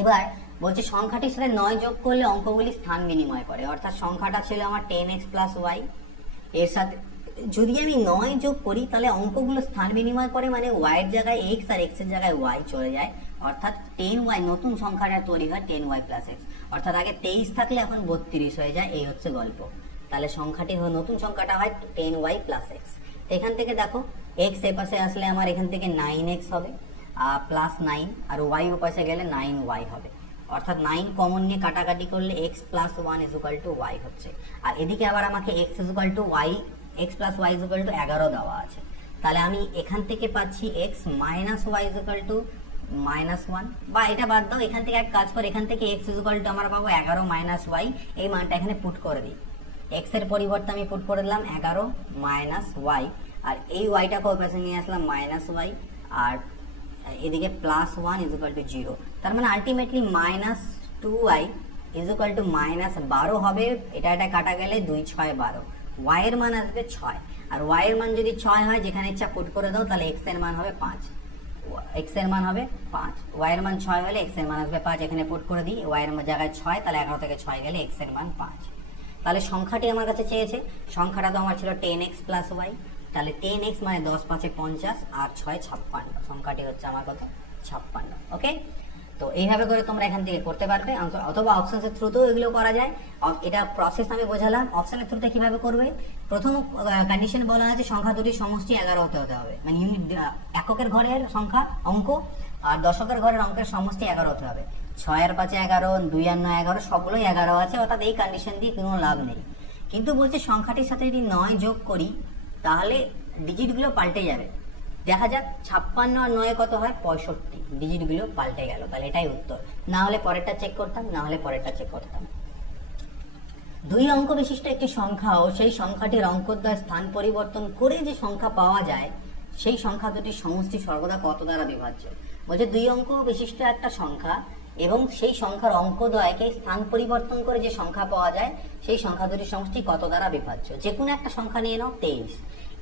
এবার বলছে সংখ্যাটির সাথে 9 যোগ করলে অঙ্কগুলি স্থান বিনিময় করে, অর্থাৎ সংখ্যাটা ছিল আমার 10x প্লাস y, এর সাথে যদি আমি 9 যোগ করি তাহলে অঙ্কগুলো স্থান বিনিময় করে, মানে y এর জায়গায় x আর x এর জায়গায় y চলে যায়, অর্থাৎ 10y নতুন সংখ্যাটা তৈরি হয় 10y প্লাস x, অর্থাৎ আগে 23 থাকলে এখন 32 হয়ে যায়, এই হচ্ছে গল্প। তাহলে সংখ্যাটি নতুন সংখ্যাটা হয় 10y প্লাস x। এখান থেকে দেখো x এ পাশে আসলে আমার এখান থেকে 9x হবে প্লাস 9, আর y ও পাশে গেলে 9y হবে, অর্থাৎ 9 কমন নিয়ে কাটাকাটি করলে x plus 1 is equal two y হচ্ছে। আর এদিকে আবার আমাকে x is equal two y, x plus y is equal two 11 দেওয়া আছে। তাহলে আমি এখান থেকে পাচ্ছি x minus y is equal two -1, বা এটা বাদ দাও, এখান থেকে এক কাজ করে, এখান থেকে x ইজ ইকুয়াল টু আমরা পাবো 11 মাইনাস y, এই মানটা এখানে পুট করে দিই। x এর পরিবর্তে আমি পুট করে দিলাম 11 মাইনাস y, আর এই yটাকে ওই পাশে নিয়ে আসলাম মাইনাস y, আর এদিকে প্লাস 1 ইজ ইকুয়াল টু 0। তার মানে ultimately minus 2y is equal two minus 12 হবে। এটা কাটা গেলে 2 6 12, y এর মান আসবে 6, আর y এর মান যদি 6 হয়, যেখানে ইচ্ছা পুট করে দাও, তাহলে x এর মান হবে 5, x এর মান হবে 5, y এর মান 6 হলে x এর মান আসবে 5, এখানে পুট করে দিই, y এর জায়গায় 6, তাহলে 11 থেকে 6 গেলে x এর মান 5। তাহলে সংখ্যাটি আমার কাছে চেয়েছে, সংখ্যাটা তো আমার ছিল 10x প্লাস y, তাহলে 10x মানে 10 5 50 আর 6 56, সংখ্যাটি হচ্ছে আমার কত 56। ওকে, তো এইভাবে করে তোমরা এখান থেকে করতে পারবে, অথবা অপশনসের থ্রুতেও এগুলো করা যায়। এটা প্রসেস আমি বোঝালাম। অপশনের থ্রুতে কিভাবে করবে, প্রথম কন্ডিশন বলা আছে সংখ্যা দুটির সমষ্টি 11 হতে হবে, মানে এককের ঘরের সংখ্যা অঙ্ক আর দশকের ঘরের অঙ্কের সমষ্টি 11 হতে হবে। 6 আর 5 11, 2 আর 9 11, সবগুলোই 11 আছে, অর্থাৎ এই কন্ডিশন দিয়ে কোনো লাভ নেই। কিন্তু বলছে সংখ্যাটির সাথে যদি 9 যোগ করি তাহলে ডিজিটগুলো পাল্টে যাবে। দেখা যাক 56 আর 9 কত হয় 65, ডিজিটগুলো পাল্টে গেল, তাহলে এটাই উত্তর। না হলে পরেরটা চেক করতাম, না হলে পরেরটা চেক করতাম। দুই অঙ্ক বিশিষ্ট একটি সংখ্যা ও সেই সংখ্যাটির অঙ্কদ্বয় স্থান পরিবর্তন করে যে সংখ্যা পাওয়া যায়, সেই সংখ্যা দুটির সমষ্টি সর্বদা কত দ্বারা বিভাজ্য? বলছে দুই অঙ্ক বিশিষ্ট একটা সংখ্যা এবং সেই সংখ্যার অঙ্কদ্বয়কে স্থান পরিবর্তন করে যে সংখ্যা পাওয়া যায়, সেই সংখ্যা দুটির সমষ্টি কত দ্বারা বিভাজ্য? যে কোনো একটা সংখ্যা নিয়ে নাও 23,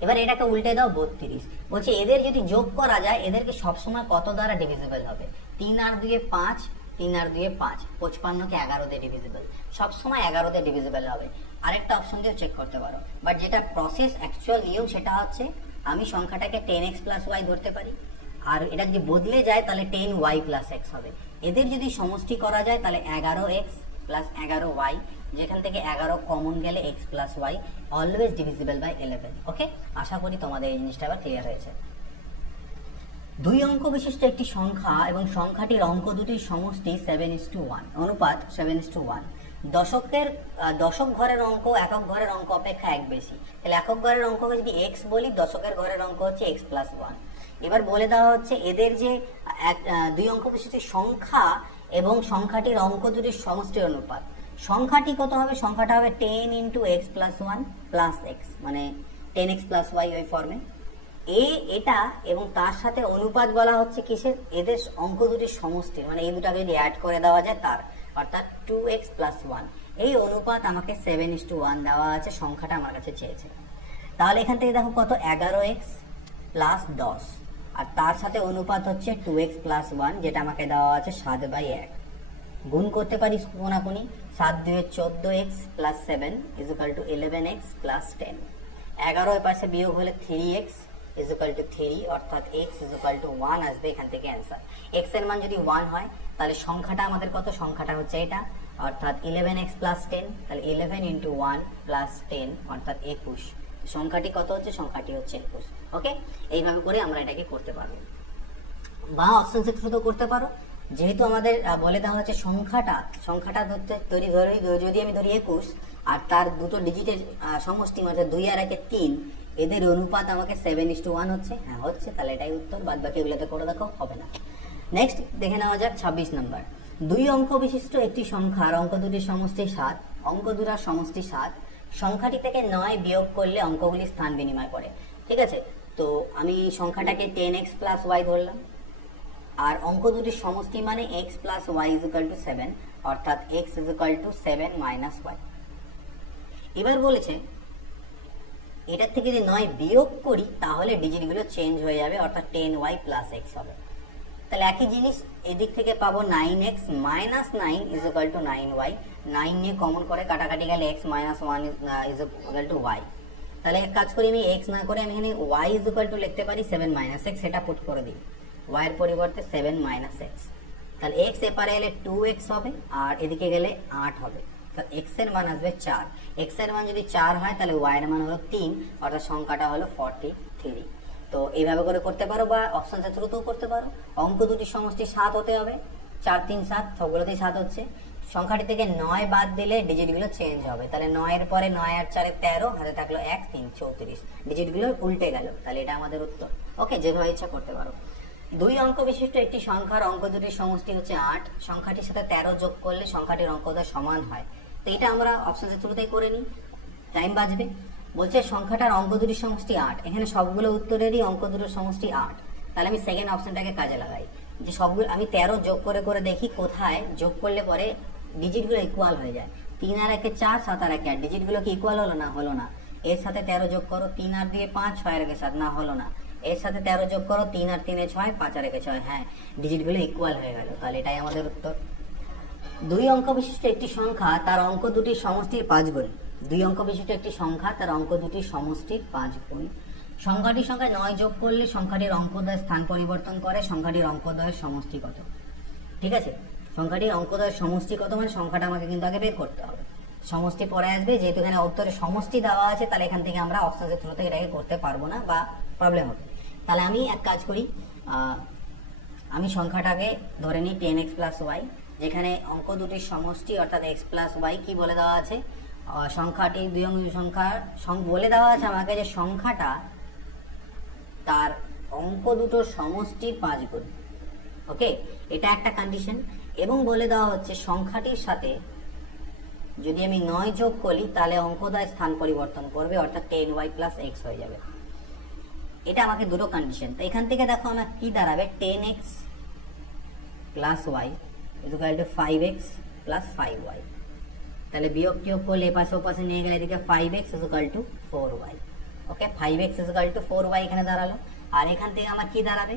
এবার এটাকে উল্টে দাও 32। বলছে এদের যদি যোগ করা যায়, এদেরকে সবসময় কত দ্বারা ডিভিজিবল হবে? 3 আর 2 5, 3 আর 2 5, 55কে 11 দিয়ে ডিভিজিবল, সবসময় 11 দিয়ে ডিভিজিবল হবে। আরেকটা অপশন দিয়েও চেক করতে পারো, বাট যেটা প্রসেস অ্যাকচুয়াল নিয়ম সেটা হচ্ছে আমি সংখ্যাটাকে 10x প্লাস y ধরতে পারি, আর এটা যদি বদলে যায় তাহলে 10y প্লাস x হবে। এদের যদি সমষ্টি করা যায় তাহলে 11x প্লাস 11y, যেখান থেকে 11 কমন গেলে x plus y, always divisible by 11। Okay, আশা করি তোমাদের এই জিনিসটা আবার ক্লিয়ার হয়েছে। দুই অঙ্ক বিশিষ্ট একটি সংখ্যা এবং সংখ্যাটির অঙ্ক দুটির সমষ্টি 7:1, অনুপাত 7:1। দশক ঘরের অঙ্ক একক ঘরের অঙ্ক অপেক্ষা 1 বেশি। তাহলে একক ঘরের অঙ্ককে যদি x বলি, দশকের ঘরের অঙ্ক হচ্ছে x প্লাস 1। এবার বলে দেওয়া হচ্ছে এদের যে দুই অঙ্ক বিশিষ্ট সংখ্যা এবং সংখ্যাটির অঙ্ক দুটির সমষ্টির অনুপাত। সংখ্যাটি কত হবে? সংখ্যাটা হবে 10 into x plus 1 plus x, মানে 10x প্লাস y ওই ফর্মে। এটা এবং তার সাথে অনুপাত বলা হচ্ছে কিসের? এদের অঙ্ক দুটির সমষ্টি, মানে এই দুটাকে যদি অ্যাড করে দেওয়া যায় তার, অর্থাৎ 2x প্লাস 1। এই অনুপাত আমাকে 7:1 দেওয়া আছে, সংখ্যাটা আমার কাছে চেয়েছে। তাহলে এখান থেকে দেখো কত, 11x প্লাস 10, আর তার সাথে অনুপাত হচ্ছে 2x প্লাস 1, যেটা আমাকে দেওয়া আছে 7/1। গুণ করতে পারি কোনাকুনি, 7 2 14x plus 7 is equal two 11x plus 10। 11 এর পাশে বিয়োগ হলে 3x ইজ ইকুয়াল টু 3, অর্থাৎ x ইজ ইকুয়াল টু 1 আসবে এখান থেকে অ্যান্সার। x এর মান যদি 1 হয় তাহলে সংখ্যাটা আমাদের কত? সংখ্যাটা হচ্ছে এটা, অর্থাৎ 11x প্লাস 10, তাহলে 11 ইন্টু 1 প্লাস 10 অর্থাৎ 21। সংখ্যাটি কত হচ্ছে? সংখ্যাটি হচ্ছে 21। ওকে, এইভাবে করে আমরা এটাকে করতে পারবো, বা অপশন সে থ্রুতেও করতে পারো। যেহেতু আমাদের বলে দেওয়া হচ্ছে সংখ্যাটা যদি আমি ধরি 21 আর তার দুটো ডিজিটের সমষ্টি, মানে 2 আর 1 3, এদের অনুপাত আমাকে 7:1 হচ্ছে। হ্যাঁ হচ্ছে, তাহলে এটাই উত্তর। বাদ বাকি এগুলোতে করে দেখো হবে না। নেক্সট দেখে নেওয়া যাক 26 নম্বর। দুই অঙ্ক বিশিষ্ট একটি সংখ্যার অঙ্ক দুটির সমষ্টি 7, অঙ্ক দুটার সমষ্টি 7, সংখ্যাটি থেকে 9 বিয়োগ করলে অঙ্কগুলি স্থান বিনিময় করে। ঠিক আছে, তো আমি সংখ্যাটাকে 10x প্লাস ওয়াই ধরলাম, আর অঙ্ক দুটির সমষ্টি মানে x plus Y is equal to 7, অর্থাৎ x is equal to 7 minus y. এবার বলেছে এটার থেকে যদি 9 বিয়োগ করি তাহলে ডিজিটগুলো চেঞ্জ হয়ে যাবে, অর্থাৎ 10y প্লাস x হবে। তাহলে একই জিনিস এদিক থেকে পাবো 9x minus 9 is equal two 9y, 9 নিয়ে কমন করে কাটাকাটি গেলে x minus 1 is equal two y। তাহলে এক কাজ করি, আমি x না করে আমি এখানে y ইজ ইকুয়াল টু লিখতে পারি 7 মাইনাস x, সেটা পুট করে দিই, y এর পরিবর্তে 7 মাইনাস x। তাহলে x এপারে এলে 2x হবে, আর এদিকে গেলে 8 হবে। তাহলে x এর মান আসবে 4, x এর মান যদি 4 হয় তাহলে y এর মান হলো 3, অর্থাৎ সংখ্যাটা হলো 43। তো এইভাবে করে করতে পারো, বা অপশনসের থ্রুতেও করতে পারো। অঙ্ক দুটির সমষ্টি 7 হতে হবে, 4 3 7, সবগুলোতেই 7 হচ্ছে। সংখ্যাটি থেকে 9 বাদ দিলে ডিজিটগুলো চেঞ্জ হবে, তাহলে 9 এর পরে 9 আর 4 13, হাতে থাকলো 1 3 34, ডিজিটগুলো উল্টে গেল। তাহলে এটা আমাদের উত্তর। ওকে, যেভাবে ইচ্ছা করতে পারো। দুই অঙ্ক বিশিষ্ট একটি সংখ্যার অঙ্ক দুটির সমষ্টি হচ্ছে 8, সংখ্যাটির সাথে 13 যোগ করলে সংখ্যাটির অঙ্কদ্বয় সমান হয়। তো এটা আমরা অপশনের থ্রুতেই করে নিই, টাইম বাঁচবে। বলছে সংখ্যাটার অঙ্ক দুটির সমষ্টি 8, এখানে সবগুলো উত্তরেরই অঙ্ক দুটোর সমষ্টি 8। তাহলে আমি সেকেন্ড অপশনটাকে কাজে লাগাই, যে সবগুলো আমি 13 যোগ করে করে দেখি কোথায় যোগ করলে পরে ডিজিটগুলো ইকুয়াল হয়ে যায়। 3 আর 1 4, 7 আর 1 8, ডিজিটগুলো কি ইকুয়াল হলো না? হলো না। এর সাথে 13 যোগ করো, 3 আর 2 5, 6 আর 1 7, না হলো না। এর সাথে 13 যোগ করো, 3 আর 3 6, 5 আর 1 6, হ্যাঁ, ডিজিটগুলো ইকুয়াল হয়ে গেল। তাহলে এটাই আমাদের উত্তর। দুই অঙ্ক বিশিষ্ট একটি সংখ্যা তার অঙ্ক দুটির সমষ্টির 5 গুণ। দুই অঙ্ক বিশিষ্ট একটি সংখ্যা তার অঙ্ক দুটির সমষ্টির 5 গুণ। সংখ্যাটির সংখ্যায় 9 যোগ করলে সংখ্যাটির অঙ্কদ্বয় স্থান পরিবর্তন করে, সংখ্যাটির অঙ্কদ্বয়ের সমষ্টি কত? ঠিক আছে, সংখ্যাটির অঙ্কদ্বয়ের সমষ্টি কত মানে সংখ্যাটা আমাকে কিন্তু আগে বের করতে হবে। সমষ্টি পরে আসবে, যেহেতু এখানে উত্তরে সমষ্টি দেওয়া আছে, তাহলে এখান থেকে আমরা অপশনের থ্রুতে এটাকে করতে পারবো না বা প্রবলেম হবে। তাহলে আমি এক কাজ করি, আমি সংখ্যাটাকে ধরে নিই 10x প্লাস ওয়াই, যেখানে অঙ্ক দুটির সমষ্টি অর্থাৎ x প্লাস ওয়াই কি বলে দেওয়া আছে, সংখ্যাটি দুই অঙ্ক সংখ্যার বলে দেওয়া আছে আমাকে যে সংখ্যাটা তার অঙ্ক দুটোর সমষ্টির 5 গুণ। ওকে, এটা একটা কন্ডিশন। এবং বলে দেওয়া হচ্ছে সংখ্যাটির সাথে যদি আমি 9 যোগ করি তাহলে অঙ্কদ্বয় স্থান পরিবর্তন করবে, অর্থাৎ 10y প্লাস x হয়ে যাবে। এটা আমাকে দুটো কন্ডিশন। তো এখান থেকে দেখো আমার কি দাঁড়াবে, 10x plus Y is equal to 5x plus 5y। তাহলে বিয়োগ টিয়োগ করলে এপাশে ওপাশে নিয়ে গেলে এদিকে 5x is equal two 4y। Okay, 5x is equal two 4y এখানে দাঁড়ালো। আর এখান থেকে আমার কি দাঁড়াবে,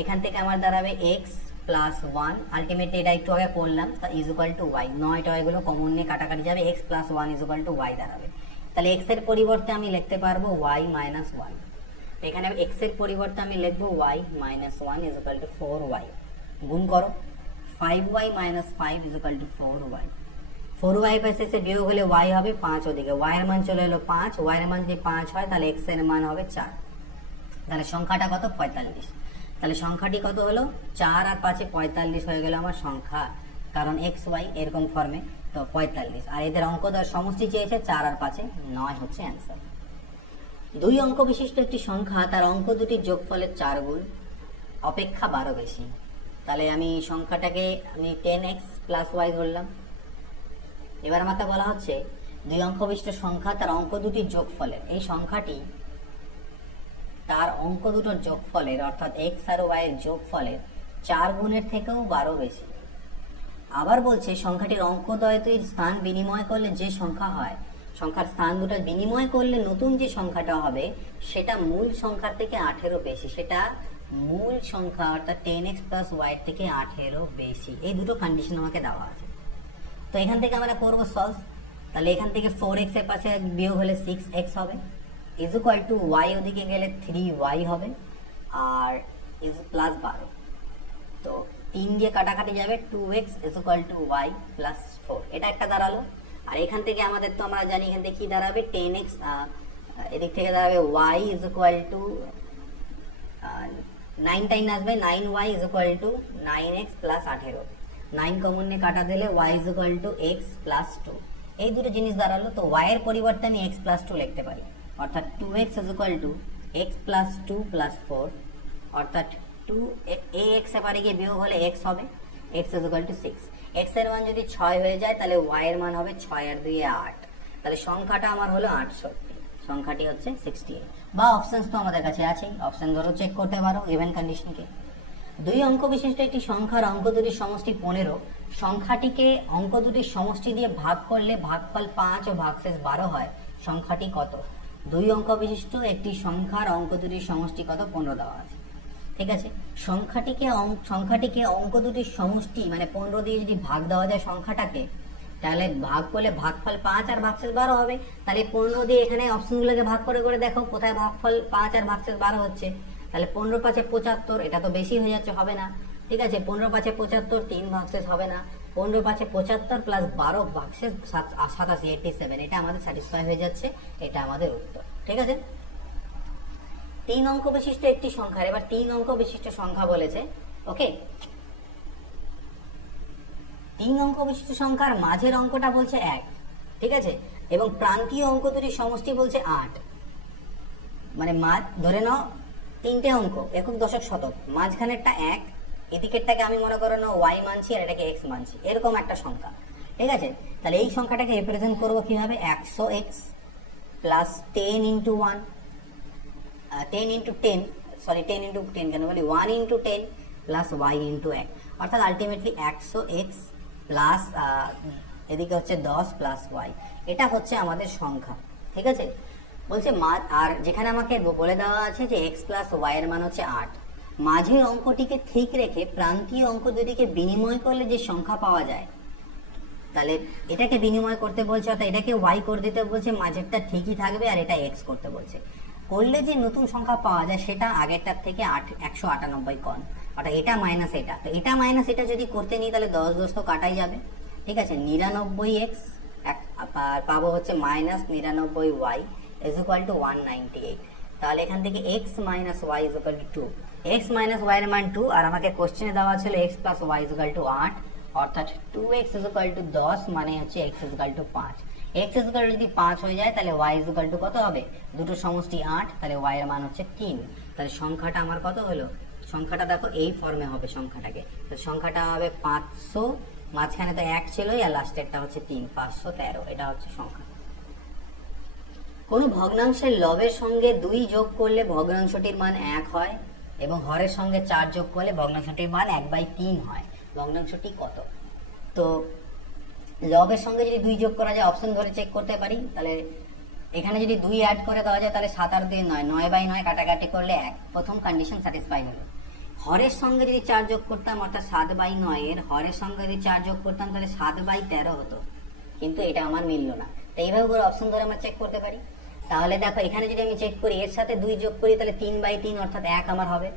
এখান থেকে আমার দাঁড়াবে x প্লাস 1, আলটিমেটলি এটা একটু আগে করলাম, তা ইজ ইকুয়াল টু y। 9টা এগুলো কমন নিয়ে কাটাকাটি যাবে, x plus 1 is equal two y দাঁড়াবে। তাহলে x এর পরিবর্তে আমি লিখতে পারবো y মাইনাস 1। এখানে x এর পরিবর্তে আমি লিখবো y minus 1 is equal two 4y। গুণ করো, 5y minus 5 is equal two 4y। 4y পাশে সে বিয়োগ হলে y হবে 5, ওদিকে y এর মান চলে এলো 5, y এর মান যদি 5 হয় তাহলে x এর মান হবে 4। তাহলে সংখ্যাটা কত? 45। তাহলে সংখ্যাটি কত হলো? 4 আর 5 45 হয়ে গেল আমার সংখ্যা, কারণ x y এরকম ফর্মে, তো 45। আর এদের অঙ্কদ্বয় সমষ্টি চেয়েছে 4 আর 5 9 হচ্ছে অ্যান্সার। দুই অঙ্ক বিশিষ্ট একটি সংখ্যা তার অঙ্ক দুটির যোগফলের 4 গুণ অপেক্ষা 12 বেশি। তাহলে আমি সংখ্যাটাকে 10x প্লাস ওয়াই ধরলাম। এবার আমাকে বলা হচ্ছে দুই অঙ্ক বিশিষ্ট সংখ্যা তার অঙ্ক দুটির যোগফলের, এই সংখ্যাটি তার অঙ্ক দুটোর যোগফলের অর্থাৎ x আর y এর যোগফলের 4 গুণের থেকেও 12 বেশি। আবার বলছে সংখ্যাটির অঙ্কদ্বয়টির স্থান বিনিময় করলে যে সংখ্যা হয়, সংখ্যার স্থান দুটো বিনিময় করলে নতুন যে সংখ্যাটা হবে সেটা মূল সংখ্যার থেকে 18 বেশি, সেটা মূল সংখ্যা অর্থাৎ 10x প্লাস ওয়াই থেকে 18 বেশি। এই দুটো কন্ডিশন আমাকে দেওয়া আছে। তো এখান থেকে আমরা করবো সলভ। তাহলে এখান থেকে 4x এর পাশে বিয়োগ হলে 6x হবে, ইজ ইকুয়াল টু y ওদিকে গেলে 3y হবে, আর ইজ প্লাস 12। তো 3 দিয়ে কাটাকাটি যাবে, 2x is equal two y plus 4, এটা একটা দাঁড়ালো। আর এখান থেকে আমাদের তো আমরা জানি এখান থেকে কি দাঁড়াবে, 10x, এদিক থেকে দাঁড়াবে y is equal two 9 time আসবে, 9y is equal two 9x plus 18। 9 common নিয়ে কাটা দিলে y is equal two x plus 2। এই দুটো জিনিস দাঁড়ালো। তো y এর পরিবর্তে আমি x প্লাস 2 লিখতে পারি, অর্থাৎ 2x is equal two x plus 2 plus 4, অর্থাৎ 2 ax এ পারে গিয়ে বিয়োগ হলে x হবে, x is equal two 6। X এর মান যদি 6 হয়ে যায় তাহলে ওয়াই এর মান হবে 6 আর 2 8, তাহলে সংখ্যাটা আমার হলো 68, সংখ্যাটি হচ্ছে 68। বা অপশনস তো আমাদের কাছে আছেই, অপশন ধরো চেক করতে পারো ইভেন কন্ডিশনকে। দুই অঙ্ক বিশিষ্ট একটি সংখ্যার অঙ্ক দুটির সমষ্টি 15, সংখ্যাটিকে অঙ্ক দুটির সমষ্টি দিয়ে ভাগ করলে ভাগফল 5 ও ভাগশেষ 12 হয়, সংখ্যাটি কত? দুই অঙ্ক বিশিষ্ট একটি সংখ্যার অঙ্ক দুটির সমষ্টি কত? 15 দেওয়া আছে। ঠিক আছে, সংখ্যাটিকে অঙ্ক দুটির সমষ্টি মানে 15 দিয়ে যদি ভাগ দেওয়া যায় সংখ্যাটাকে, তাহলে ভাগ করলে ভাগফল 5 আর ভাগশেষ 12 হবে। তাহলে 15 দিয়ে এখানে অপশনগুলোকে ভাগ করে করে দেখো কোথায় ভাগফল 5 আর ভাগশেষ 12 হচ্ছে। তাহলে 15 5 75, এটা তো বেশি হয়ে যাচ্ছে, হবে না। ঠিক আছে, 15 5 75, 3 ভাগশেষ হবে না। 15 5 75 প্লাস 12 ভাগশেষ 87, 87, এটা আমাদের স্যাটিসফাই হয়ে যাচ্ছে, এটা আমাদের উত্তর। ঠিক আছে, 3 অঙ্ক বিশিষ্ট একটি সংখ্যার, এবার 3 অঙ্ক বিশিষ্ট সংখ্যা বলেছে। ওকে, 3 অঙ্ক বিশিষ্ট সংখ্যার মাঝের অঙ্কটা বলছে 1, ঠিক আছে, এবং প্রান্তীয় অঙ্ক দুটির সমষ্টি বলছে 8। মানে ধরে নাও 3টে অঙ্ক, একক দশক শতক, মাঝখানেরটা 1, এদিকেরটাকে আমি মনে করো না ওয়াই মানছি আর এটাকে এক্স মানছি, এরকম একটা সংখ্যা। ঠিক আছে, তাহলে এই সংখ্যাটাকে রিপ্রেজেন্ট করবো কিভাবে? 100x plus 10 into 1, 10 into 10, sorry 10 into 10 কেন বলি, 1 ইন্টু 10 প্লাস ওয়াই ইন্টু 1, অর্থাৎ আলটিমেটলি 100x প্লাস এদিকে হচ্ছে 10 প্লাস ওয়াই, এটা হচ্ছে আমাদের সংখ্যা। ঠিক আছে, বলছে আর যেখানে আমাকে বলে দেওয়া আছে যে x প্লাস ওয়াই এর মান হচ্ছে 8, মাঝের অঙ্কটিকে ঠিক রেখে প্রান্তীয় অঙ্ক দুটিকে বিনিময় করলে যে সংখ্যা পাওয়া যায়, তাহলে এটাকে বিনিময় করতে বলছে, অর্থাৎ এটাকে ওয়াই করে দিতে বলছে, মাঝেরটা ঠিকই থাকবে আর এটা এক্স করতে বলছে। করলে যে নতুন সংখ্যা পাওয়া যায় সেটা আগেরটার থেকে 198 কম, অর্থাৎ এটা মাইনাস এটা, তো এটা মাইনাস এটা যদি করতে নিই তাহলে 10 10 তো কাটাই যাবে। ঠিক আছে, 99x আর পাবো হচ্ছে minus 99y is equal two 198, তাহলে এখান থেকে x minus y is equal to 2, x minus y এর মান 2, আর আমাকে কোশ্চেনে দেওয়া ছিল x plus Y is equal to 8, অর্থাৎ 2x ইজ ইকুয়াল টু 10, মানে হচ্ছে x is equal two 5। x is equal two যদি 5 হয়ে যায় তাহলে y ইজ ইকুয়াল টু কত হবে? দুটো সমষ্টি 8, তাহলে y এর মান হচ্ছে 3। তাহলে সংখ্যাটা আমার কত হলো? সংখ্যাটা দেখো এই ফর্মে হবে সংখ্যাটাকে, তাহলে সংখ্যাটা হবে 500, মাঝখানে তো 1 ছিল আর লাস্টেরটা হচ্ছে 3, 513, এটা হচ্ছে সংখ্যা। কোনো ভগ্নাংশের লবের সঙ্গে 2 যোগ করলে ভগ্নাংশটির মান 1 হয় এবং হরের সঙ্গে 4 যোগ করলে ভগ্নাংশটির মান 1/3 হয়, ভগ্নাংশটি কত? তো লবের সঙ্গে যদি 2 যোগ করা যায়, অপশন ধরে চেক করতে পারি, তাহলে এখানে যদি 2 অ্যাড করে দেওয়া যায় তাহলে 7 আর 2 9, 9/9 কাটাকাটি করলে 1, প্রথম কন্ডিশন স্যাটিসফাই হলো। হরের সঙ্গে যদি 4 যোগ করতাম, অর্থাৎ 7/9 এর হরের সঙ্গে যদি 4 যোগ করতাম তাহলে 7/13 হতো, কিন্তু এটা আমার মিললো না। তো এইভাবে করে অপশন ধরে আমরা চেক করতে পারি। তাহলে দেখো এখানে যদি আমি চেক করি, এর সাথে 2 যোগ করি তাহলে 3/3, অর্থাৎ 1 আমার হবে।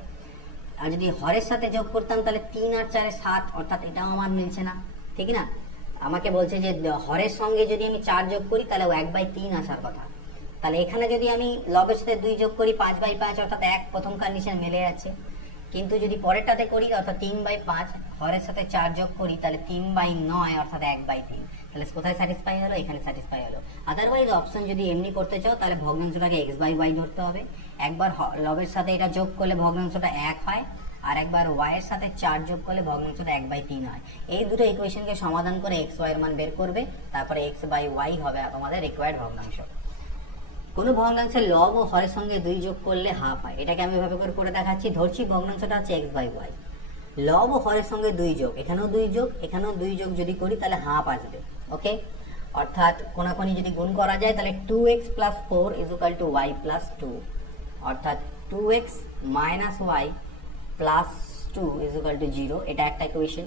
আর যদি হরের সাথে যোগ করতাম তাহলে 3 আর 4 7, অর্থাৎ এটাও আমার মিলছে না, ঠিক না? আমাকে বলছে যে হরের সঙ্গে যদি আমি 4 যোগ করি তাহলে 1/3 আসার কথা। তাহলে এখানে যদি আমি লবের সাথে 2 যোগ করি 5/5, অর্থাৎ 1, প্রথম কন্ডিশন মিলে যাচ্ছে। কিন্তু যদি পরেরটাতে করি, অর্থাৎ 3/5, হরের সাথে 4 যোগ করি তাহলে 3/9, অর্থাৎ 1/3, তাহলে কোথায় স্যাটিসফাই হলো? এখানে স্যাটিসফাই হলো। আদারওয়াইজ অপশন যদি এমনি করতে চাও তাহলে ভগ্নাংশটাকে x/y ধরতে হবে, একবার লবের সাথে এটা যোগ করলে ভগ্নাংশটা 1 হয়, আর একবার y এর সাথে 4 যোগ করলে ভগ্নাংশটা 1/3 হয়। এই দুটো ইকুয়েশনকে সমাধান করে x y এর মান বের করবে, তারপরে x/y হবে আমাদের রিকোয়ার্ড ভগ্নাংশ। কোনো ভগ্নাংশের লব ও হরের সঙ্গে 2 যোগ করলে হাফ হয়, এটাকে আমি এভাবে করে দেখাচ্ছি। ধরছি ভগ্নাংশটা হচ্ছে x/y, লব ও হরের সঙ্গে 2 যোগ, এখানেও 2 যোগ, এখানেও 2 যোগ যদি করি তাহলে হাফ আসবে। ওকে, অর্থাৎ কোনাকুনি যদি গুণ করা যায় তাহলে 2x plus 4 is equal two y plus 2, অর্থাৎ 2x minus y plus 2 is equal two 0, এটা একটা ইকুয়েশন।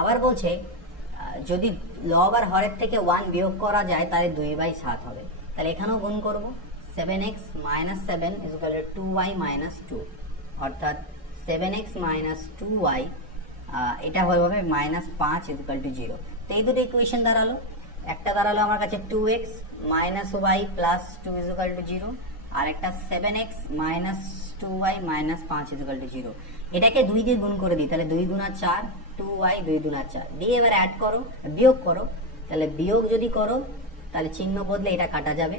আবার বলছে যদি লব আর হরের থেকে 1 বিয়োগ করা যায় তাহলে 2/7 হবে, তাহলে এখানেও গুণ করব, 7x minus 7 is equal two 2y minus 2, অর্থাৎ 7x মাইনাস 2y, এটা হবে মাইনাস 5 ইজ ইকুয়াল টু 0। তো এই দুটো ইকুয়েশন দাঁড়ালো, একটা দাঁড়ালো আমার কাছে 2x minus y plus 2 is equal two 0, আর একটা 7x minus 2y minus 5 is equal two 0। এটাকে 2 দিয়ে গুণ করে দিই, তাহলে 2 গুণা 4, 2y 2 গুণা 4 দিয়ে এবার অ্যাড করো, বিয়োগ করো, তাহলে বিয়োগ যদি করো তাহলে চিহ্ন বদলে এটা কাটা যাবে,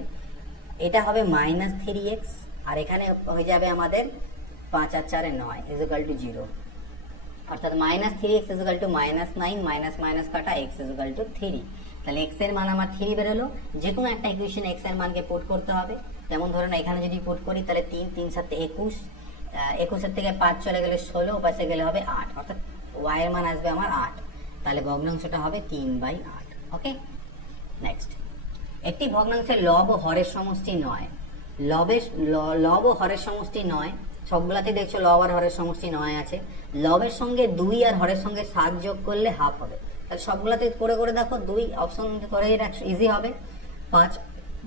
এটা হবে মাইনাস 3x, আর এখানে হয়ে যাবে আমাদের 5 আর 4 9 ইজ ইকুয়াল টু 0। অর্থাৎ -3x -9 মাইনাস মাইনাস কাটা x 3। তাহলে x এর মান আমার 3 বেরোলো। যে কোনো একটা ইকুয়েশনে x এর মানকে পুট করতে হবে। যেমন ধরুন এখানে যদি পুট করি তাহলে 3 3 7 21, 21 থেকে 5 চলে গেলে 16, পাশে গেলে হবে 8, অর্থাৎ y এর মান আসবে আমার 8। তাহলে ভগ্নাংশটা হবে 3/8। ওকে, নেক্সট, একটি ভগ্নাংশের লব ও হরের সমষ্টি 9। লব ও হরের সমষ্টি 9, সবগুলাতে দেখছো লব আর হরের সমষ্টি 9 আছে। লবের সঙ্গে 2 আর হরের সঙ্গে 7 যোগ করলে হাফ হবে। তাহলে সবগুলাতে করে করে দেখো, 2 অপশন করে ইজি হবে। 5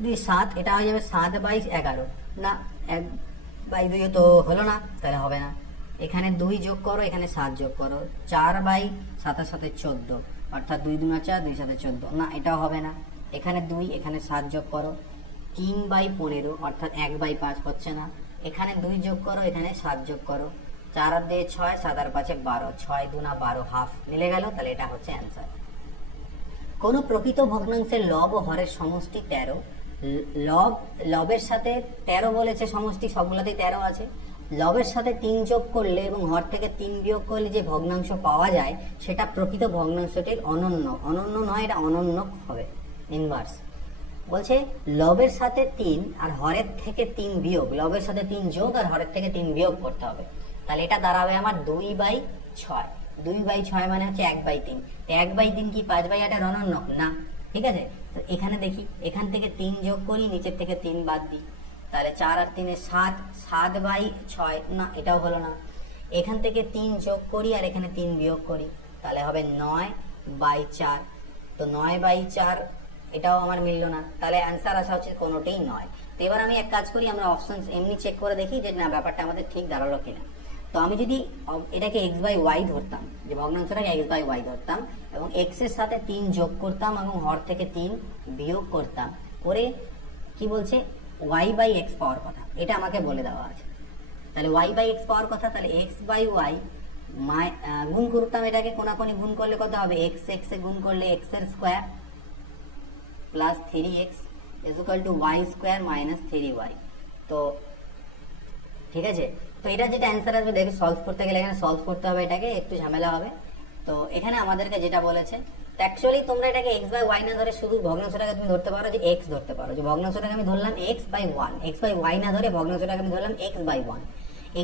2 7, এটা হয়ে যাবে 7/11। না, 1/2 তো হলো না, তাহলে হবে না। এখানে 2 যোগ করো, এখানে 7 যোগ করো, 4/7 7 14, অর্থাৎ 2 2 4, 2 7 14। না, এটাও হবে না। এখানে 2, এখানে 7 যোগ করো, 3/15, অর্থাৎ 1/5 হচ্ছে না। এখানে 2 যোগ করো, এখানে 7 যোগ করো, 4 আর 2 6, 7 আর 5 12, 6 2 12, হাফ মিলে গেল। তাহলে এটা হচ্ছে অ্যান্সার। কোন প্রকৃত ভগ্নাংশের লব ও হরের সমষ্টি 13। লবের সাথে 13 বলেছে, সমষ্টি সবগুলোতেই 13 আছে। লবের সাথে 3 যোগ করলে এবং হর থেকে 3 বিয়োগ করলে যে ভগ্নাংশ পাওয়া যায় সেটা প্রকৃত ভগ্নাংশটির অনন্য। অনন্য নয়, এটা অনন্য হবে, ইনভার্স। বলছে লবের সাথে 3 আর হরের থেকে 3 বিয়োগ, লবের সাথে 3 যোগ আর হরের থেকে 3 বিয়োগ করতে হবে। তাহলে এটা দাঁড়াবে আমার 2/6। 2/6 মানে হচ্ছে 1/3। 1/3 কি 5/8 এর অনন্য? না, ঠিক আছে। তো এখানে দেখি, এখান থেকে 3 যোগ করি, নিচের থেকে 3 বাদ দিই, তাহলে 4 আর 3 7, 7/6। না, এটাও হলো না। এখান থেকে 3 যোগ করি আর এখানে 3 বিয়োগ করি, তাহলে হবে 9/4। তো 9/4, এটাও আমার মিলল না। তাহলে অ্যান্সার আসা হচ্ছে কোনোটাই নয়। তো এবার আমি এক কাজ করি, আমরা অপশন এমনি চেক করে দেখি যে না, ব্যাপারটা আমাদের ঠিক দাঁড়ালো কিনা। তো আমি যদি এটাকে x/y ধরতাম, যে ভগ্নাংশটাকে x/y ধরতাম এবং x এর সাথে 3 যোগ করতাম এবং হর থেকে 3 বিয়োগ করতাম, করে কি বলছে y/x পাওয়ার কথা, এটা আমাকে বলে দেওয়া আছে। তাহলে y/x পাওয়ার কথা, তাহলে x/y গুণ করতাম, এটাকে কোনাকুনি গুণ করলে কত হবে? x এ গুণ করলে x এর square plus 3x y square minus 3y। তো ঠিক আছে, তো এটা যেটা অ্যান্সার আসবে, দেখে সলভ করতে গেলে এখানে সলভ করতে হবে, এটাকে একটু ঝামেলা হবে। তো এখানে আমাদেরকে যেটা বলেছে, অ্যাকচুয়ালি তোমরা এটাকে x/y না ধরে শুধু ভগ্নাংশটাকে তুমি ধরতে পারো যে x ধরতে পারো, যে ভগ্নাংশটাকে আমি ধরলাম x/1, x/y না ধরে ভগ্নাংশটাকে আমি ধরলাম x/1।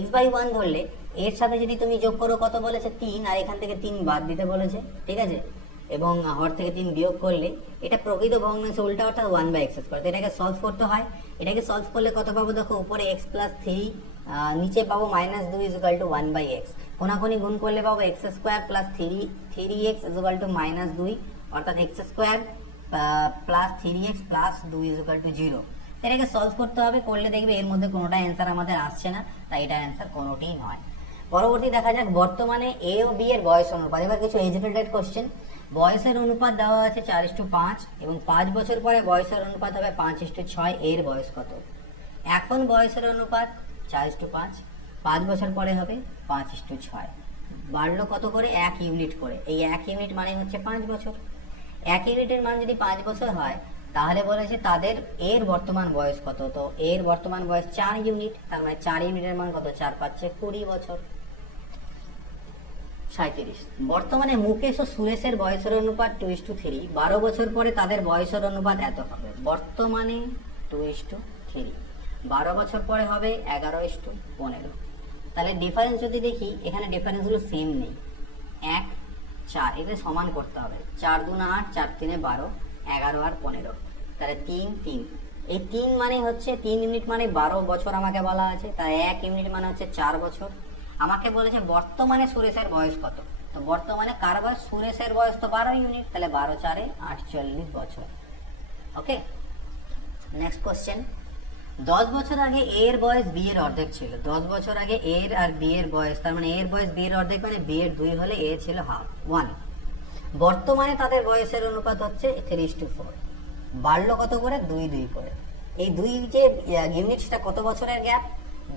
x/1 ধরলে এর সাথে যদি তুমি যোগ করো, কত বলেছে? 3, আর এখান থেকে 3 বাদ দিতে বলেছে, ঠিক আছে, এবং হর থেকে 3 বিয়োগ করলে এটা প্রকৃত ভগ্নাংশ উল্টা, অর্থাৎ 1/x²। তো এটাকে সলভ করতে হয়। এটাকে সলভ করলে কত পাবো দেখো, উপরে x + 3, নিচে পাবো -2 = 1/x। কোনাকুনি গুণ করলে পাবো x² + 3x = -2, অর্থাৎ x² + 3x + 2 = 0। এটাকে সলভ করতে হবে, করলে দেখবে এর মধ্যে কোনোটা অ্যান্সার আমাদের আসছে না, তাই এটার অ্যান্সার কোনোটিই নয়। পরবর্তী দেখা যাক, বর্তমানে a ও b এর বয়স অনুপাত। এবার কিছু এজুকেটেড কোশ্চেন। বয়সের অনুপাত দেওয়া আছে 4:5 এবং 5 বছর পরে বয়সের অনুপাত হবে 5:6। এর বয়স কত? এখন বয়সের অনুপাত 4:5, 5 বছর পরে হবে 5:6। বাড়লো কত করে? 1 ইউনিট করে। এই 1 ইউনিট মানে হচ্ছে 5 বছর। 1 ইউনিটের মান যদি 5 বছর হয়, তাহলে বলেছে তাদের এর বর্তমান বয়স কত? তো এর বর্তমান বয়স 4 ইউনিট, তার মানে 4 ইউনিটের মান কত? 4 5 20 বছর, 37। বর্তমানে মুকেশ ও সুরেশের বয়সের অনুপাত 2:3। 12 বছর পরে তাদের বয়সের অনুপাত এত হবে। বর্তমানে 2:3, 12 বছর পরে হবে 11:15। তাহলে ডিফারেন্স যদি দেখি, এখানে ডিফারেন্সগুলো সেম নেই। 1 4, এটা সমান করতে হবে। 4 2 8, 4 3 12, 11 আর 15। তাহলে 3 3, এই 3 মানে হচ্ছে 3 ইউনিট মানে 12 বছর আমাকে বলা আছে। তাই 1 ইউনিট মানে হচ্ছে 4 বছর। আমাকে বলেছে বর্তমানে সুরেশের বয়স কত। তো বর্তমানে কার বয়স? সুরেশের বয়স তো 12 ইউনিট, তাহলে 12 4 48 বছর। ওকে, নেক্সট কোশ্চেন। 10 বছর আগে এ এর বয়স বি এর অর্ধেক ছিল। 10 বছর আগে এ এর আর বি এর বয়স, তার মানে এ এর বয়স বি এর অর্ধেক, মানে বি এর 2 হলে এ ছিল 1/2। বর্তমানে তাদের বয়সের অনুপাত হচ্ছে 3:4। বাড়লো কত করে? 2 2 করে। এই 2 যে ইউনিট, সেটা কত বছরের গ্যাপ?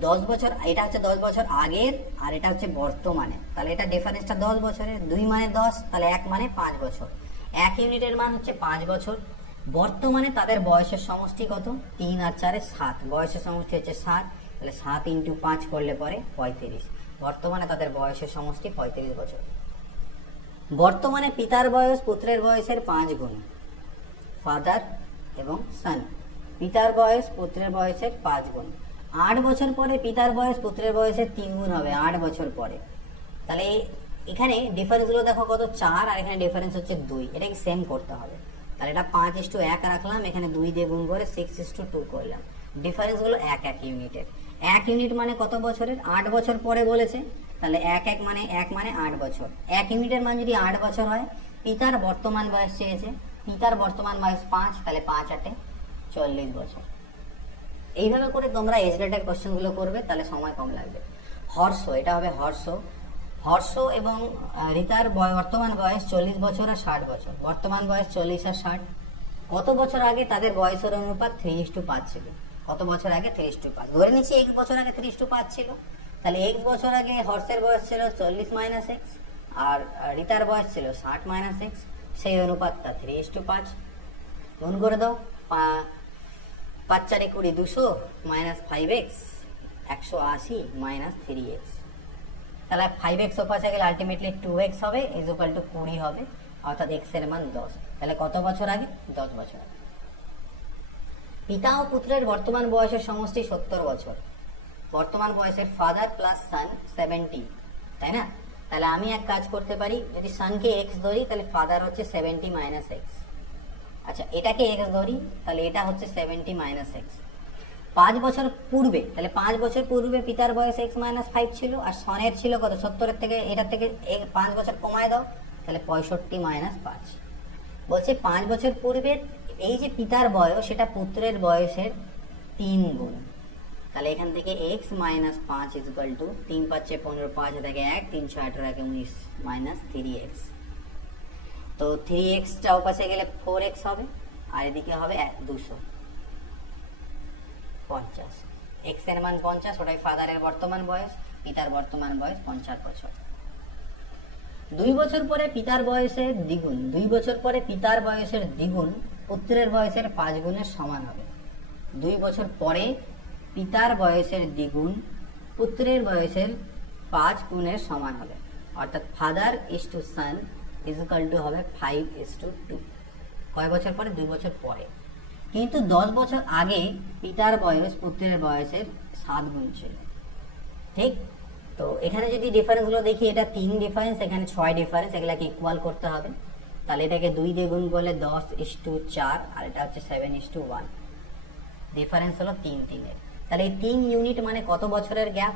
10 বছর। এটা হচ্ছে 10 বছর আগের, আর এটা হচ্ছে বর্তমানে। তাহলে এটা ডিফারেন্সটা 10 বছরের। 2 মানে 10, তাহলে 1 মানে 5 বছর। 1 ইউনিটের মান হচ্ছে 5 বছর। বর্তমানে তাদের বয়সের সমষ্টি কত? 3 আর 4 7। বয়সের সমষ্টি হচ্ছে 7, তাহলে 7 × 5 করলে পরে 35। বর্তমানে তাদের বয়সের সমষ্টি 35 বছর। বর্তমানে পিতার বয়স পুত্রের বয়সের 5 গুণ, ফাদার এবং সান। পিতার বয়স পুত্রের বয়সের 5 গুণ। 8 বছর পরে পিতার বয়স পুত্রের বয়সের 3 গুণ হবে, 8 বছর পরে। তাহলে এখানে ডিফারেন্সগুলো দেখো কত, 4, আর এখানে ডিফারেন্স হচ্ছে 2। এটাকে সেম করতে হবে। তাহলে এটা 5:1 রাখলাম, এখানে 2 দিয়ে গুণ করে 6:2 করলাম। ডিফারেন্সগুলো 1 ইউনিটের। 1 ইউনিট মানে কত বছরের? 8 বছর পরে বলেছে, তাহলে 1 মানে 8 বছর। 1 ইউনিটের মান যদি 8 বছর হয়, পিতার বর্তমান বয়স চেয়েছে, পিতার বর্তমান বয়স 5, তাহলে 5 40 বছর। এইভাবে করে তোমরা এজ রিলেটেড কোশ্চেনগুলো করবে, তাহলে সময় কম লাগবে। হর্ষ, এটা হবে হর্ষ। হর্ষ এবং রিতার বর্তমান বয়স 40 বছর আর 60 বছর। বর্তমান বয়স 40 আর 60। কত বছর আগে তাদের বয়সের অনুপাত 3:5 ছিল? কত বছর আগে? 3:5। ধরে নিচ্ছি x বছর আগে 3:5 ছিল, তাহলে x বছর আগে হর্ষের বয়স ছিল 40 - x, আর রিতার বয়স ছিল 60 - x। সেই অনুপাতটা 3:5। গুণ করে দাও, 5 × 4 = 20, -200 -5x 180 - 3x। তাহলে 5x ও পাশে গেলে আলটিমেটলি 2x হবে, = 20 হবে, অর্থাৎ x এর মান 10। তাহলে কত বছর আগে? 10 বছর আগে। পিতা ও পুত্রের বর্তমান বয়সের সমষ্টি 70 বছর। বর্তমান বয়সের ফাদার প্লাস সান 70, তাই না? তাহলে আমি এক কাজ করতে পারি, যদি সানকে x ধরি তাহলে ফাদার হচ্ছে 70 - x। আচ্ছা, এটাকে x ধরি, তাহলে এটা হচ্ছে 70 - x। 5 বছর পূর্বে, তাহলে 5 বছর পূর্বে পিতার বয়স x - 5 ছিল, আর সনের ছিল কত? 70 থেকে এটার থেকে 5 বছর কমায় দাও, তাহলে 65 - 5। বলছে 5 বছর পূর্বে এই যে পিতার বয়স, সেটা পুত্রের বয়সের 3 গুণ। তাহলে এখান থেকে x - 5 = 3 × 5 = 15, 5 থেকে 1, 3 × 6 = 18 19 - 3x। তো 3x টা ওপাশে গেলে 4x হবে, আর এদিকে হবে 250। x এর মান 50, ওটাই ফাদারের বর্তমান বয়স, পিতার বর্তমান বয়স 50 বছর। 2 বছর পরে পিতার বয়সের দ্বিগুণ, 2 বছর পরে পিতার বয়সের দ্বিগুণ পুত্রের বয়সের 5 গুণের সমান হবে। 2 বছর পরে পিতার বয়সের দ্বিগুণ পুত্রের বয়সের 5 গুণের সমান হবে, অর্থাৎ ফাদার = সান হবে 5:2। কয় বছর পরে? 2 বছর পরে। কিন্তু 10 বছর আগে পিতার বয়স পুত্রের বয়সের 7 গুণ ছিল, ঠিক? তো এখানে যদি ডিফারেন্সগুলো দেখি, এটা 3 ডিফারেন্স, এখানে 6 ডিফারেন্স, এগুলাকে ইকুয়াল করতে হবে। তাহলে এটাকে 2 দিয়ে গুণ করলে 10:4, আর এটা হচ্ছে 7:1। ডিফারেন্স হলো 3 এর। তাহলে এই 3 ইউনিট মানে কত বছরের গ্যাপ?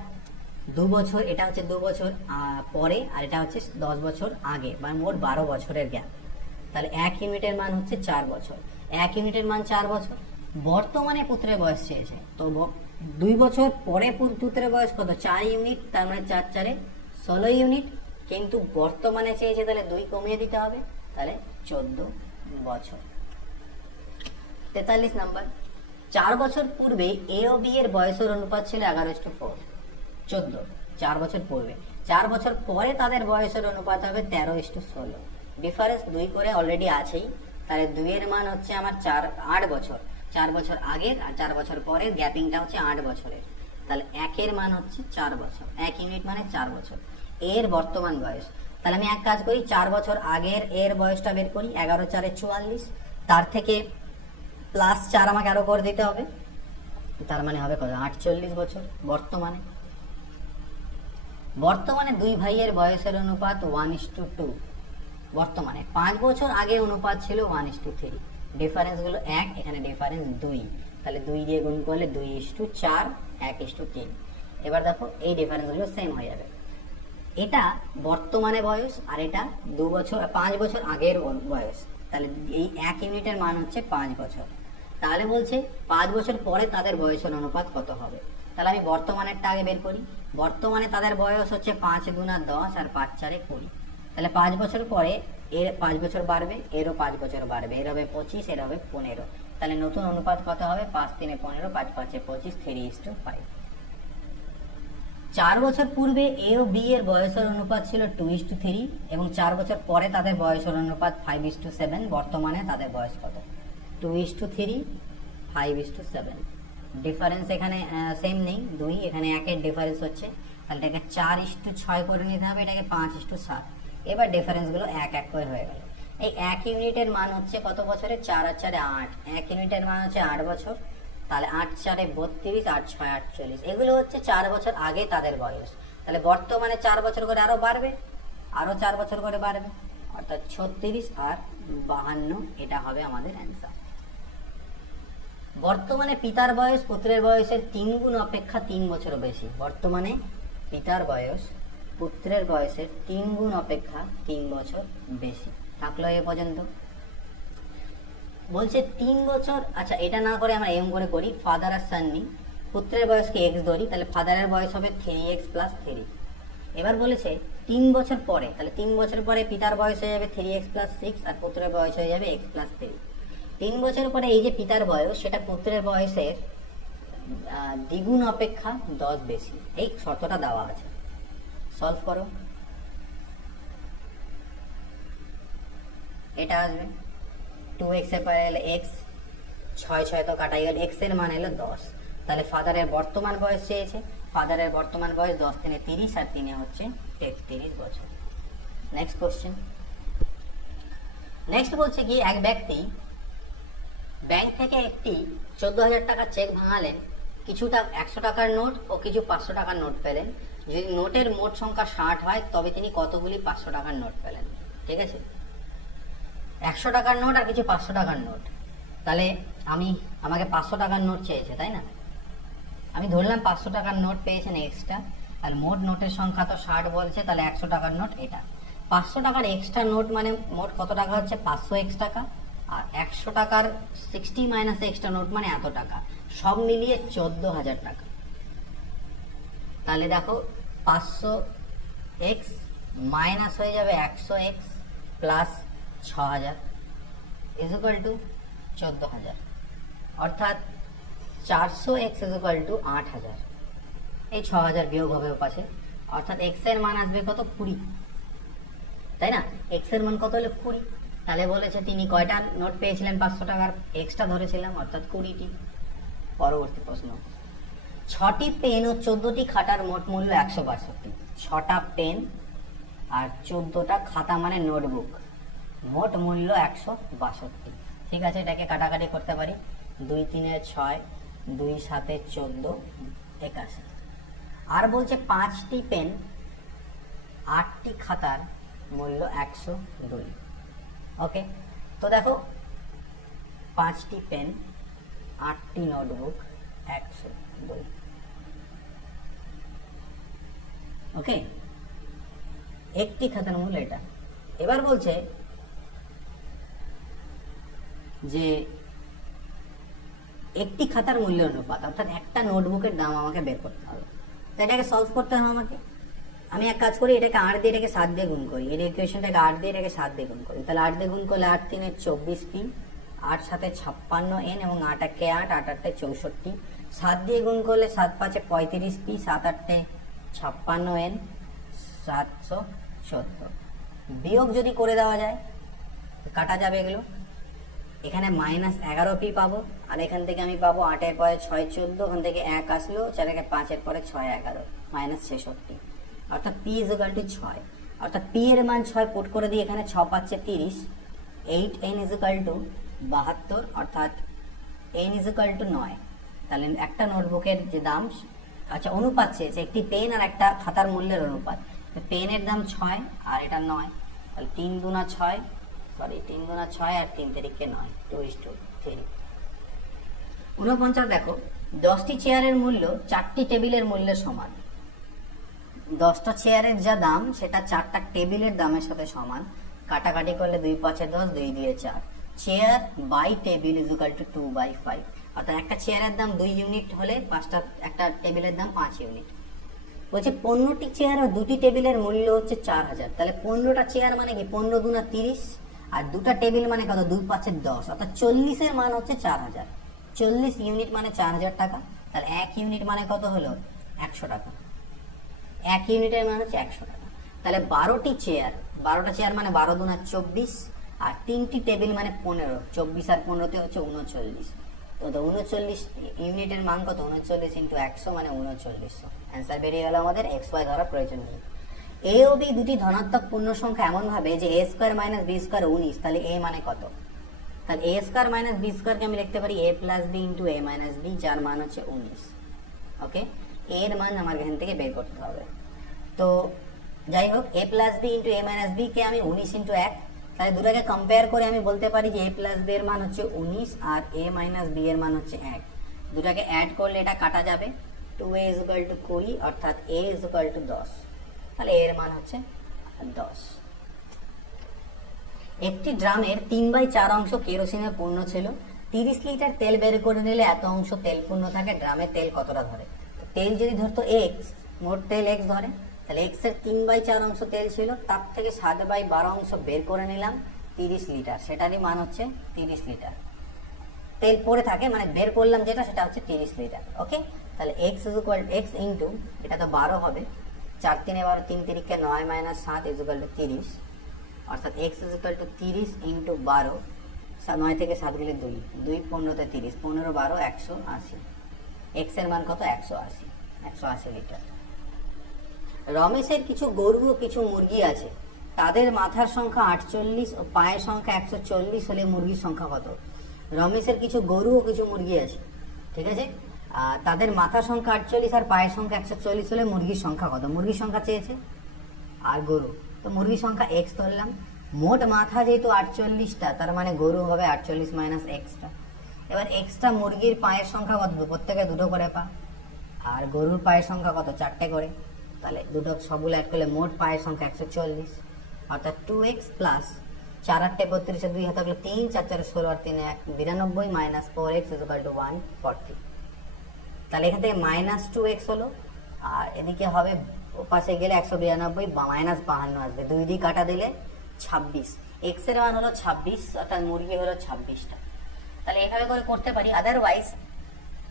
2 বছর। এটা হচ্ছে 2 বছর পরে, আর এটা হচ্ছে 10 বছর আগে, মানে মোট 12 বছরের গ্যাপ। তাহলে 1 ইউনিটের মান হচ্ছে 4 বছর। 1 ইউনিটের মান 4 বছর। বর্তমানে পুত্রের বয়স চেয়েছে, তো 2 বছর পরে পুত্রের বয়স কত? 4 ইউনিট, তার মানে 4 × 4 = 16 ইউনিট। কিন্তু বর্তমানে চেয়েছে, তাহলে 2 কমিয়ে দিতে হবে, তাহলে 14 বছর। 43 নাম্বার, 4 বছর পূর্বে এ ও বি এর বয়সের অনুপাত ছিল 11:4। 14, 4 বছর পূর্বে। 4 বছর পরে তাদের বয়সের অনুপাত হবে 13:16। ডিফারেন্স 2 করে অলরেডি আছেই, তাহলে 2 এর মান হচ্ছে আমার 8 বছর। 4 বছর আগের আর 4 বছর পরের গ্যাপিংটা হচ্ছে 8 বছরের। তাহলে 1 এর মান হচ্ছে 4 বছর। 1 ইউনিট মানে 4 বছর। এর বর্তমান বয়স, তাহলে আমি এক কাজ করি, 4 বছর আগের এর বয়সটা বের করি। 11 × 4 = 44, তার থেকে +4 আমাকে আরো করে দিতে হবে, তার মানে হবে কত? 48 বছর। বর্তমানে 2 ভাইয়ের বয়সের অনুপাত 1:2। বর্তমানে 5 বছর আগে অনুপাত ছিল 1:3। ডিফারেন্সগুলো 1, এখানে ডিফারেন্স 2, তাহলে 2 দিয়ে গুণ করলে 2:4, 1:3। এবার দেখো এই ডিফারেন্সগুলো সেম হয়ে যাবে। এটা বর্তমানে বয়স, আর এটা 5 বছর আগের বয়স। তাহলে এই 1 ইউনিটের মান হচ্ছে 5 বছর। তাহলে বলছে 5 বছর পরে তাদের বয়সের অনুপাত কত হবে। তাহলে আমি বর্তমানেরটা আগে বের করি। বর্তমানে তাদের বয়স হচ্ছে 5 × 10, আর 5 × 4 = 20। তাহলে 5 বছর পরে এর 5 বছর বাড়বে, এরও 5 বছর বাড়বে, এর হবে 25, এর হবে 15। তাহলে নতুন অনুপাত কত হবে? 5 × 3 = 15, 5 × 5 = 25, 3:5। 4 বছর পূর্বে এ ও বি এর বয়সের অনুপাত ছিল 2:3, এবং 4 বছর পরে তাদের বয়সের অনুপাত 5:7। বর্তমানে তাদের বয়স কত? 2:3, 5:7। ডিফারেন্স এখানে সেম নেই, 2, এখানে 1 এর ডিফারেন্স হচ্ছে, তাহলে এটাকে 4:6 করে নিতে হবে, এটাকে 5:7। এবার ডিফারেন্সগুলো এক এক করে হয়ে গেল। এই 1 ইউনিটের মান হচ্ছে কত বছরে? 4 আর 4 8। 1 ইউনিটের মান হচ্ছে 8 বছর। তাহলে 8 4 32, 8 6 48। এগুলো হচ্ছে 4 বছর আগে তাদের বয়স। তাহলে বর্তমানে 4 বছর করে আরো বাড়বে, আরো 4 বছর করে বাড়বে, অর্থাৎ 36 আর 52। এটা হবে আমাদের অ্যান্সার। বর্তমানে পিতার বয়স পুত্রের বয়সের 3 গুণ অপেক্ষা 3 বছর বেশি। বর্তমানে পিতার বয়স পুত্রের বয়সের 3 গুণ অপেক্ষা 3 বছর বেশি। থাকলো এ পর্যন্ত। বলছে 3 বছর। আচ্ছা, এটা না করে আমরা এম করে করি, ফাদার আর সান নিই, পুত্রের বয়সকে এক্স ধরি, তাহলে ফাদারের বয়স হবে 3x + 3। এবার বলেছে 3 বছর পরে, তাহলে 3 বছর পরে পিতার বয়স হয়ে যাবে 3x + 6 আর পুত্রের বয়স হয়ে যাবে x + 3। 3 বছর পরে এই যে পিতার বয়স, সেটা পুত্রের বয়সের দ্বিগুণ অপেক্ষা 10 বেশি। এই শর্তটা দেওয়া আছে। সলভ করো। এটা আসবে 2x এর পরে এলো x, 6 6 তো কাটাই গেল, x এর মান এলো 10। তাহলে ফাদারের বর্তমান বয়স চেয়েছে, ফাদারের বর্তমান বয়স 10 × 30 আর 3 হচ্ছে 33 বছর। Next question. নেক্সট বলছে কি, এক ব্যক্তি ব্যাংক থেকে একটি 14,000 টাকা চেক ভাঙালেন, কিছুটা 100 টাকার নোট ও কিছু 500 টাকার নোট পেলেন। যদি নোটের মোট সংখ্যা 60 হয় তবে তিনি কতগুলি 500 টাকার নোট পেলেন? ঠিক আছে, 100 টাকার নোট আর কিছু 500 টাকার নোট। তাহলে আমাকে 500 টাকার নোট চেয়েছে, তাই না? আমি ধরলাম 500 টাকার নোট পেয়েছেন এক্সট্রা, আর মোট নোটের সংখ্যা তো 60 বলছে, তাহলে 100 টাকার নোট এটা। 500 টাকার এক্সট্রা নোট মানে মোট কত টাকা হচ্ছে? 500x টাকা। আর 100 টাকার 60 মাইনাস এক্সট্রা নোট মানে এত টাকা, সব মিলিয়ে 14,000 টাকা। তাহলে দেখো 500x মাইনাস হয়ে যাবে 100x প্লাস 6,000 = 14,000, অর্থাৎ 400x = 8,000। এই 6,000 বিয়োগ হবে পাশে, অর্থাৎ x এর মান আসবে কত? 20, তাই না? x এর মান কত হলো? 20। তাহলে বলেছে তিনি কয়টা নোট পেয়েছিলেন 500 টাকার, এক্সট্রা ধরেছিলাম, অর্থাৎ 20টি। পরবর্তী প্রশ্ন, 6টি পেন ও 14টি খাতার মোট মূল্য 162। 6টা পেন আর 14টা খাতা মানে নোটবুক, মোট মূল্য 162। ঠিক আছে, এটাকে কাটাকাটি করতে পারি। 2 3 6, 2 7 14, 81। আর বলছে 5টি পেন 8টি খাতার মূল্য 102। ওকে, তো দেখো 5টি পেন 8টি নোটবুক 102। ওকে, একটি খাতার মূল্য এটা। এবার বলছে যে একটি খাতার মূল্যের অনুপাত, অর্থাৎ একটা নোটবুকের দাম আমাকে বের করতে হবে। তো এটাকে সলভ করতে হবে আমাকে। আমি এক কাজ করি, এটাকে 8 দিয়ে এটাকে 7 দিয়ে গুণ করি। এর ইকুয়েশনটাকে 8 দিয়ে এটাকে 7 দিয়ে গুণ করি। তাহলে 8 দিয়ে গুণ করলে 8 3 24p, 8 7 56n এবং 8 1 8, 8 8 64। 7 দিয়ে গুণ করলে 7 5 35p, 7 8 56n, 714। বিয়োগ যদি করে দেওয়া যায়, কাটা যাবে এগুলো। এখানে -11p পাবো, আর এখান থেকে আমি পাবো 8 এর পরে 6 14, ওখান থেকে 1 আসলো, 4 এর 5 এর পরে 6 11, -66। অর্থাৎ p = 6। অর্থাৎ p এর মান 6 পুট করে দিয়ে এখানে 6 5 30, 8n = 72, অর্থাৎ n = 9। তাহলে একটা নোটবুকের যে দাম, আচ্ছা অনুপাত চেয়েছে, একটি পেন আর একটা খাতার মূল্যের অনুপাত। পেনের দাম 6 আর এটা 9, তাহলে 3 দুনা 6, সরি 3 দুনা 6 আর 3 তারিখে 9, 2:3। 49 দেখো, 10টি চেয়ারের মূল্য 4টি টেবিলের মূল্যের সমান। 10টা চেয়ারের যা দাম সেটা 4টা টেবিলের দামের সাথে সমান। কাটাকাটি করলে 2 5 10, 2 2 4। Chair by table = 2/5। অর্থাৎ একটা চেয়ারের দাম 2 ইউনিট হলে একটা টেবিলের দাম 5 ইউনিট। বলছে 15টি চেয়ার ও 2টি টেবিলের মূল্য হচ্ছে 4,000। তাহলে 15টা চেয়ার মানে কি? 15 দুনা 30, আর 2টা টেবিল মানে কত? 2 5 10, অর্থাৎ 40 এর মান হচ্ছে 4,000। 40 ইউনিট মানে 4,000 টাকা। তাহলে 1 ইউনিট মানে কত হলো? 100 টাকা। 1 ইউনিটের মান হচ্ছে 100 টাকা। তাহলে 12টা চেয়ার মানে 12 দুনা 24, আর 3টি টেবিল মানে 15, 24 আর 15 হচ্ছে 39। তো 39 ইউনিটের মান কত? 39 ইন্টু 100 মানে 3900। অ্যান্সার বেরিয়ে গেল আমাদের। এক্স ওয়াই ধরার প্রয়োজন নেই। এ ও বি দুটি ধনাত্মক পূর্ণ সংখ্যা এমন ভাবে যে এ স্কোয়ার মাইনাস বি স্কোয়ার 19, তাহলে এ মানে কত? তাহলে এ স্কোয়ার মাইনাস বি স্কোয়ারকে আমি লিখতে পারি এ প্লাস বি ইন্টু এ মাইনাস বি, যার মান হচ্ছে 19। ওকে, এর মান আমার এখান থেকে বের করতে হবে। তো যাই হোক, এ প্লাস বি ইন্টু এ মাইনাস বি কে আমি 19 ইন্টু 1, তাহলে দুটাকে কম্পেয়ার করে আমি বলতে পারি যে এ প্লাস বি এর মান হচ্ছে 19 আর এ মাইনাস বি এর মান হচ্ছে 1। দুটাকে অ্যাড করলে এটা কাটা যাবে, 2a = 20 অর্থাৎ a = 10। তাহলে এর মান হচ্ছে 10। একটি ড্রামের 3/4 অংশ কেরোসিনে পূর্ণ ছিল। 30 লিটার তেল বের করে নিলে এত অংশ তেল পূর্ণ থাকে, ড্রামে তেল কতটা ধরে? তেল যদি ধরতো এক্স, মোট তেল এক্স ধরে, তাহলে এক্স এর 3/4 অংশ তেল ছিল, তার থেকে 7/12 অংশ বের করে নিলাম 30 লিটার, সেটারই মান হচ্ছে 30 লিটার তেল পড়ে থাকে, মানে বের করলাম যেটা সেটা হচ্ছে 30 লিটার। ওকে, তাহলে x ইন্টু এটা তো 12 হবে, 4 3 12, 3 3 9 - 7 = 30, অর্থাৎ x = 30 ইন্টু 12, 9 থেকে 7 গেলে 2, 2 15 তে 30, 15 12 180। x এর মান কত? 180 লিটার। রমেশের কিছু গরু ও কিছু মুরগি আছে, তাদের মাথার সংখ্যা 48 ও পায়ের সংখ্যা 140 হলে মুরগির সংখ্যা কত? রমেশের কিছু গরু ও কিছু মুরগি আছে, ঠিক আছে, তাদের মাথার সংখ্যা 48 আর পায়ের সংখ্যা 140 হলে মুরগির সংখ্যা কত? মুরগির সংখ্যা চেয়েছে আর গরু, তো মুরগির সংখ্যা x ধরলাম। মোট মাথা যেহেতু 48টা, তার মানে গরু হবে 48 মাইনাস এক্সটা। এবার এক্সটা মুরগির পায়ের সংখ্যা কত? প্রত্যেকে দুটো করে পা, আর গরুর পায়ের সংখ্যা কত? 4টে করে। তাহলে দুটো সবগুলো অ্যাড করলে মোট পায়ের সংখ্যা 140, অর্থাৎ 2x প্লাস 4 8 32, 2 হাতে গেলে 3 4 4 16 আর 3 1 92 মাইনাস 4x = 140। তাহলে এখান থেকে মাইনাস 2x হলো, আর এদিকে হবে পাশে গেলে 192 মাইনাস 52 আসবে, 2 দিয়ে কাটা দিলে 26। x এর মান হলো 26, অর্থাৎ মুরগি হলো 26টা। তাহলে এভাবে করে করতে পারি। আদারওয়াইজ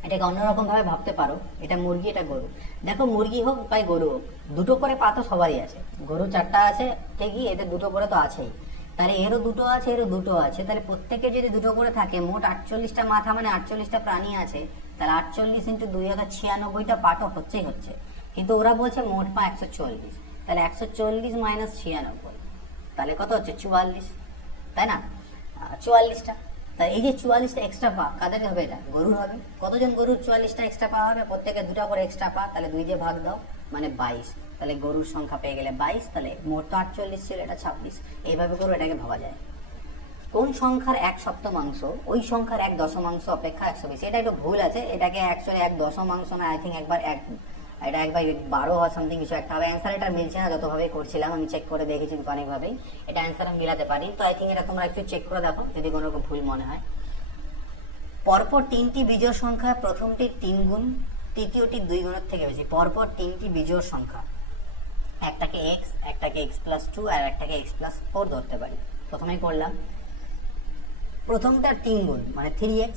এটাকে অন্যরকম ভাবে ভাবতে পারো, এটা মুরগি এটা গরু। দেখো, মুরগি হোক বা গরু হোক, দুটো করে পা তো সবারই আছে। গরু 4টা আছে ঠিকই, এদের দুটো করে তো আছেই, তাহলে এরও দুটো আছে এরও দুটো আছে, তাহলে প্রত্যেকে যদি দুটো করে থাকে, মোট 48টা মাথা মানে 48টা প্রাণী আছে, তাহলে 48 ইন্টু 2 96টা পা তো হচ্ছে, কিন্তু ওরা বলছে মোট পা 140, তাহলে 140 মাইনাস 96, তাহলে কত হচ্ছে? 44, তাই না? 44টা। তাই এই যে 44টা এক্সট্রা পা কাদের হবে? এটা গরুর হবে। কতজন গরুর 44টা এক্সট্রা পা হবে? প্রত্যেকে দুটো করে এক্সট্রা পা, তাহলে 2 দিয়ে ভাগ দাও, মানে 22। তাহলে গরুর সংখ্যা পেয়ে গেলে 22, তাহলে মোট তো 48 ছিল, এটা 26। এইভাবে করে এটাকে ভাবা যায়। কোন সংখ্যার 1/7 ওই সংখ্যার 1/10 অপেক্ষা 100 বেশি? এটা একটু ভুল আছে, এটাকে অ্যাকচুয়ালি 1/10 না, আই থিঙ্ক এটা 1/12 বা সামথিং কিছু একটা হবে। অ্যান্সার এটা মিলছে না, যতভাবে করছিলাম আমি চেক করে দেখেছি অনেকভাবেই, এটা অ্যান্সার আমি মিলাতে পারি। তো আই থিঙ্ক এটা তোমরা একটু চেক করে দেখো যদি কোনো রকম ভুল মনে হয়। পরপর 3টি বিজোড় সংখ্যা, প্রথমটি 3 গুণ, তৃতীয়টি 2 গুণের থেকে বেশি। পরপর 3টি বিজোড় সংখ্যা, একটাকে x, একটাকে x+2 আর একটাকে x+4 ধরতে পারি। প্রথমেই করলাম, প্রথমটার 3 গুণ মানে 3x,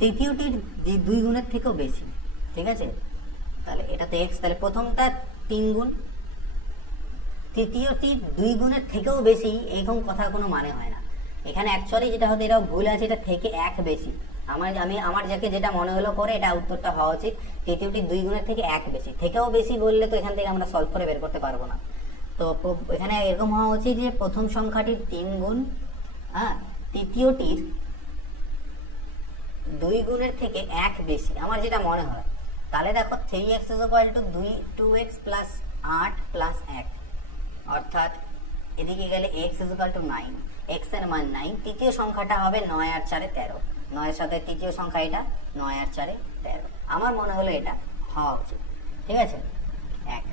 তৃতীয়টির 2 গুণের থেকেও বেশি, ঠিক আছে, তাহলে এটাতে x, তাহলে প্রথমটা 3 গুণ, তৃতীয়টি 2 গুণের থেকেও বেশি, এরকম কথা কোনো মানে হয় না। এখানে অ্যাকচুয়ালি যেটা হতে, এটাও ভুল আছে, এটা থেকে 1 বেশি। আমার যাকে যেটা মনে হলো করে, এটা উত্তরটা হওয়া উচিত তৃতীয়টি 2 গুণের থেকে 1 বেশি। থেকেও বেশি বললে তো এখান থেকে আমরা সলভ করে বের করতে পারবো না। তো এখানে এরকম হওয়া উচিত যে প্রথম সংখ্যাটির 3 গুণ, হ্যাঁ, তৃতীয়টির 2 গুণের থেকে 1 বেশি, আমার যেটা মনে হয়। তাহলে দেখো 3x = 2x প্লাস 8 প্লাস 1, অর্থাৎ এদিকে গেলে x = 9, x এর মান 9, তৃতীয় সংখ্যাটা হবে 9 আর 4 13, 9 এর সাথে তৃতীয় সংখ্যা এটা, 9 আর 4 13, আমার মনে হলো এটা হওয়া উচিত, ঠিক আছে, 1।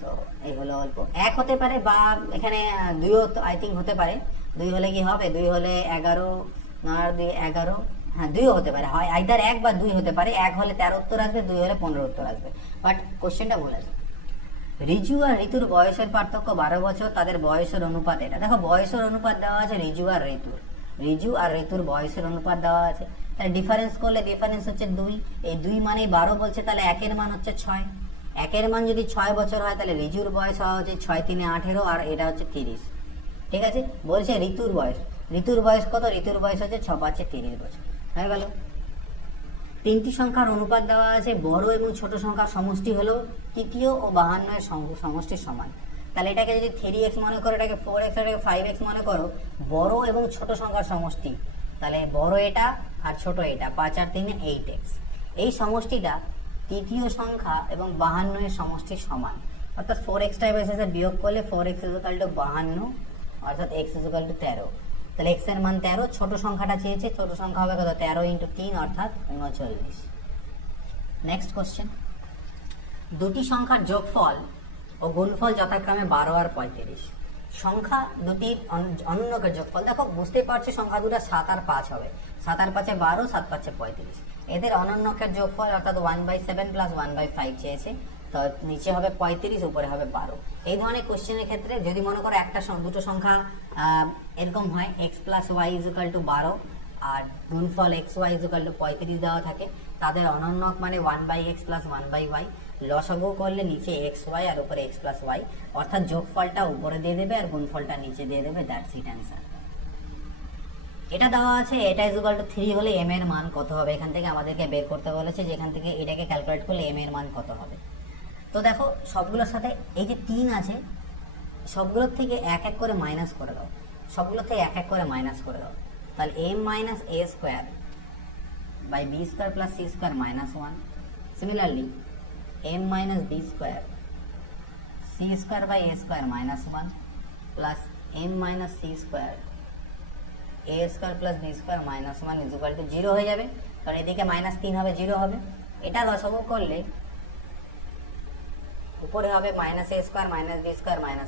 তো এই হলো অল্প 1 হতে পারে, বা এখানে 2ও আই থিঙ্ক হতে পারে। 2 হলে কি হবে? 2 হলে 11, 9 আর 2 11, হ্যাঁ 2ও হতে পারে, হয় আইদার 1 বা 2 হতে পারে। 1 হলে 13 উত্তর আসবে, 2 হলে 15 উত্তর আসবে, বাট কোশ্চেনটা ভুল আছে। রিজু আর ঋতুর বয়সের পার্থক্য 12 বছর, তাদের বয়সের অনুপাত এটা। দেখো, বয়সের অনুপাত দেওয়া আছে রিজু আর ঋতুর বয়সের অনুপাত দেওয়া আছে, তাহলে ডিফারেন্স করলে ডিফারেন্স হচ্ছে 2, এই 2 মানে 12 বলছে, তাহলে 1 এর মান হচ্ছে 6, 1 এর মান যদি 6 বছর হয়, তাহলে রিজুর বয়স হওয়া হচ্ছে 6 3 18, আর এটা হচ্ছে 30, ঠিক আছে। বলছে ঋতুর বয়স, ঋতুর বয়স কত? ঋতুর বয়স হচ্ছে 6×5 = 30 বছর। হয়ে গেল। তিনটি সংখ্যার অনুপাত দেওয়া আছে, বড় এবং ছোট সংখ্যার সমষ্টি হলো তৃতীয় ও 52 এর সমষ্টির সমান। তাহলে এটাকে যদি 3x মনে করো, এটাকে 4x, এটাকে 5x মনে করো, বড় এবং ছোট সংখ্যার সমষ্টি, তাহলে বড় এটা আর ছোট এটা, 5 আর 3 8x। এই সমষ্টিটা তৃতীয় সংখ্যা এবং 52 এর সমষ্টির সমান। অর্থাৎ 4x টা এসে বিয়োগ করলে 4x = 52, অর্থাৎ x = 13। তাহলে x এর মান 13, ছোট সংখ্যাটা চেয়েছে, ছোট সংখ্যা হবে কত? 13 × 3 অর্থাৎ 39। নেক্সট কোশ্চেন, দুটি সংখ্যার যোগফল ও গুণফল যথাক্রমে 12 আর 35। সংখ্যা দুটির অনন্যকের যোগফল, দেখো বুঝতেই পারছি সংখ্যা দুটো 7 আর 5 হবে। 7 আর 5 12, 7 5 35। এদের অনন্যকের যোগফল অর্থাৎ 1/7 + 1/5 চেয়েছে। তো নিচে হবে 35, উপরে হবে 12। এই ধরনের কোশ্চেনের ক্ষেত্রে যদি মনে করো দুটো সংখ্যা এরকম হয়, x + y = 12 আর গুণফল xy = 35 দেওয়া থাকে, তাদের অনন্যক মানে 1/x + 1/y, লসাগু করলে নিচে xy আর উপরে x + y, অর্থাৎ যোগফলটা উপরে দিয়ে দেবে আর গুণফলটা নিচে দিয়ে দেবে। That's it answer. এটা দেওয়া আছে, এটা = 3 হলে m এর মান কত হবে? এখান থেকে আমাদেরকে বের করতে বলেছে যে এখান থেকে এটাকে ক্যালকুলেট করলে m এর মান কত হবে। তো দেখো সবগুলোর সাথে এই যে 3 আছে, সবগুলোর থেকে এক এক করে মাইনাস করে দাও, সবগুলোর থেকে এক এক করে মাইনাস করে দাও। তাহলে m - a² / b² + c² - 1। Similarly m - b² c² / a² - 1 plus m - c² a² + b² - 1 = 0 হয়ে যাবে। কারণ এদিকে -3 হবে, 0 হবে। এটা লসাগু করলে উপরে হবে -a² - b²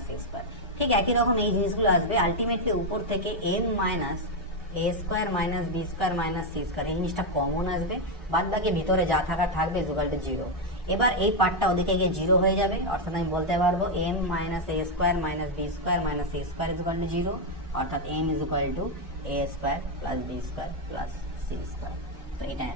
- c²। ঠিক একই রকম এই জিনিসগুলো আসবে। আলটিমেটলি উপর থেকে m - a² - b² - c², এই জিনিসটা কমন আসবে, বাদ বাকি ভিতরে যা থাকা থাকবে = 0। এবার এই পার্টটা ওদিকে গিয়ে 0 হয়ে যাবে, অর্থাৎ আমি বলতে পারবো m - a² - b² - c² = 0, অর্থাৎ m = a² + b² + c²। তো এটা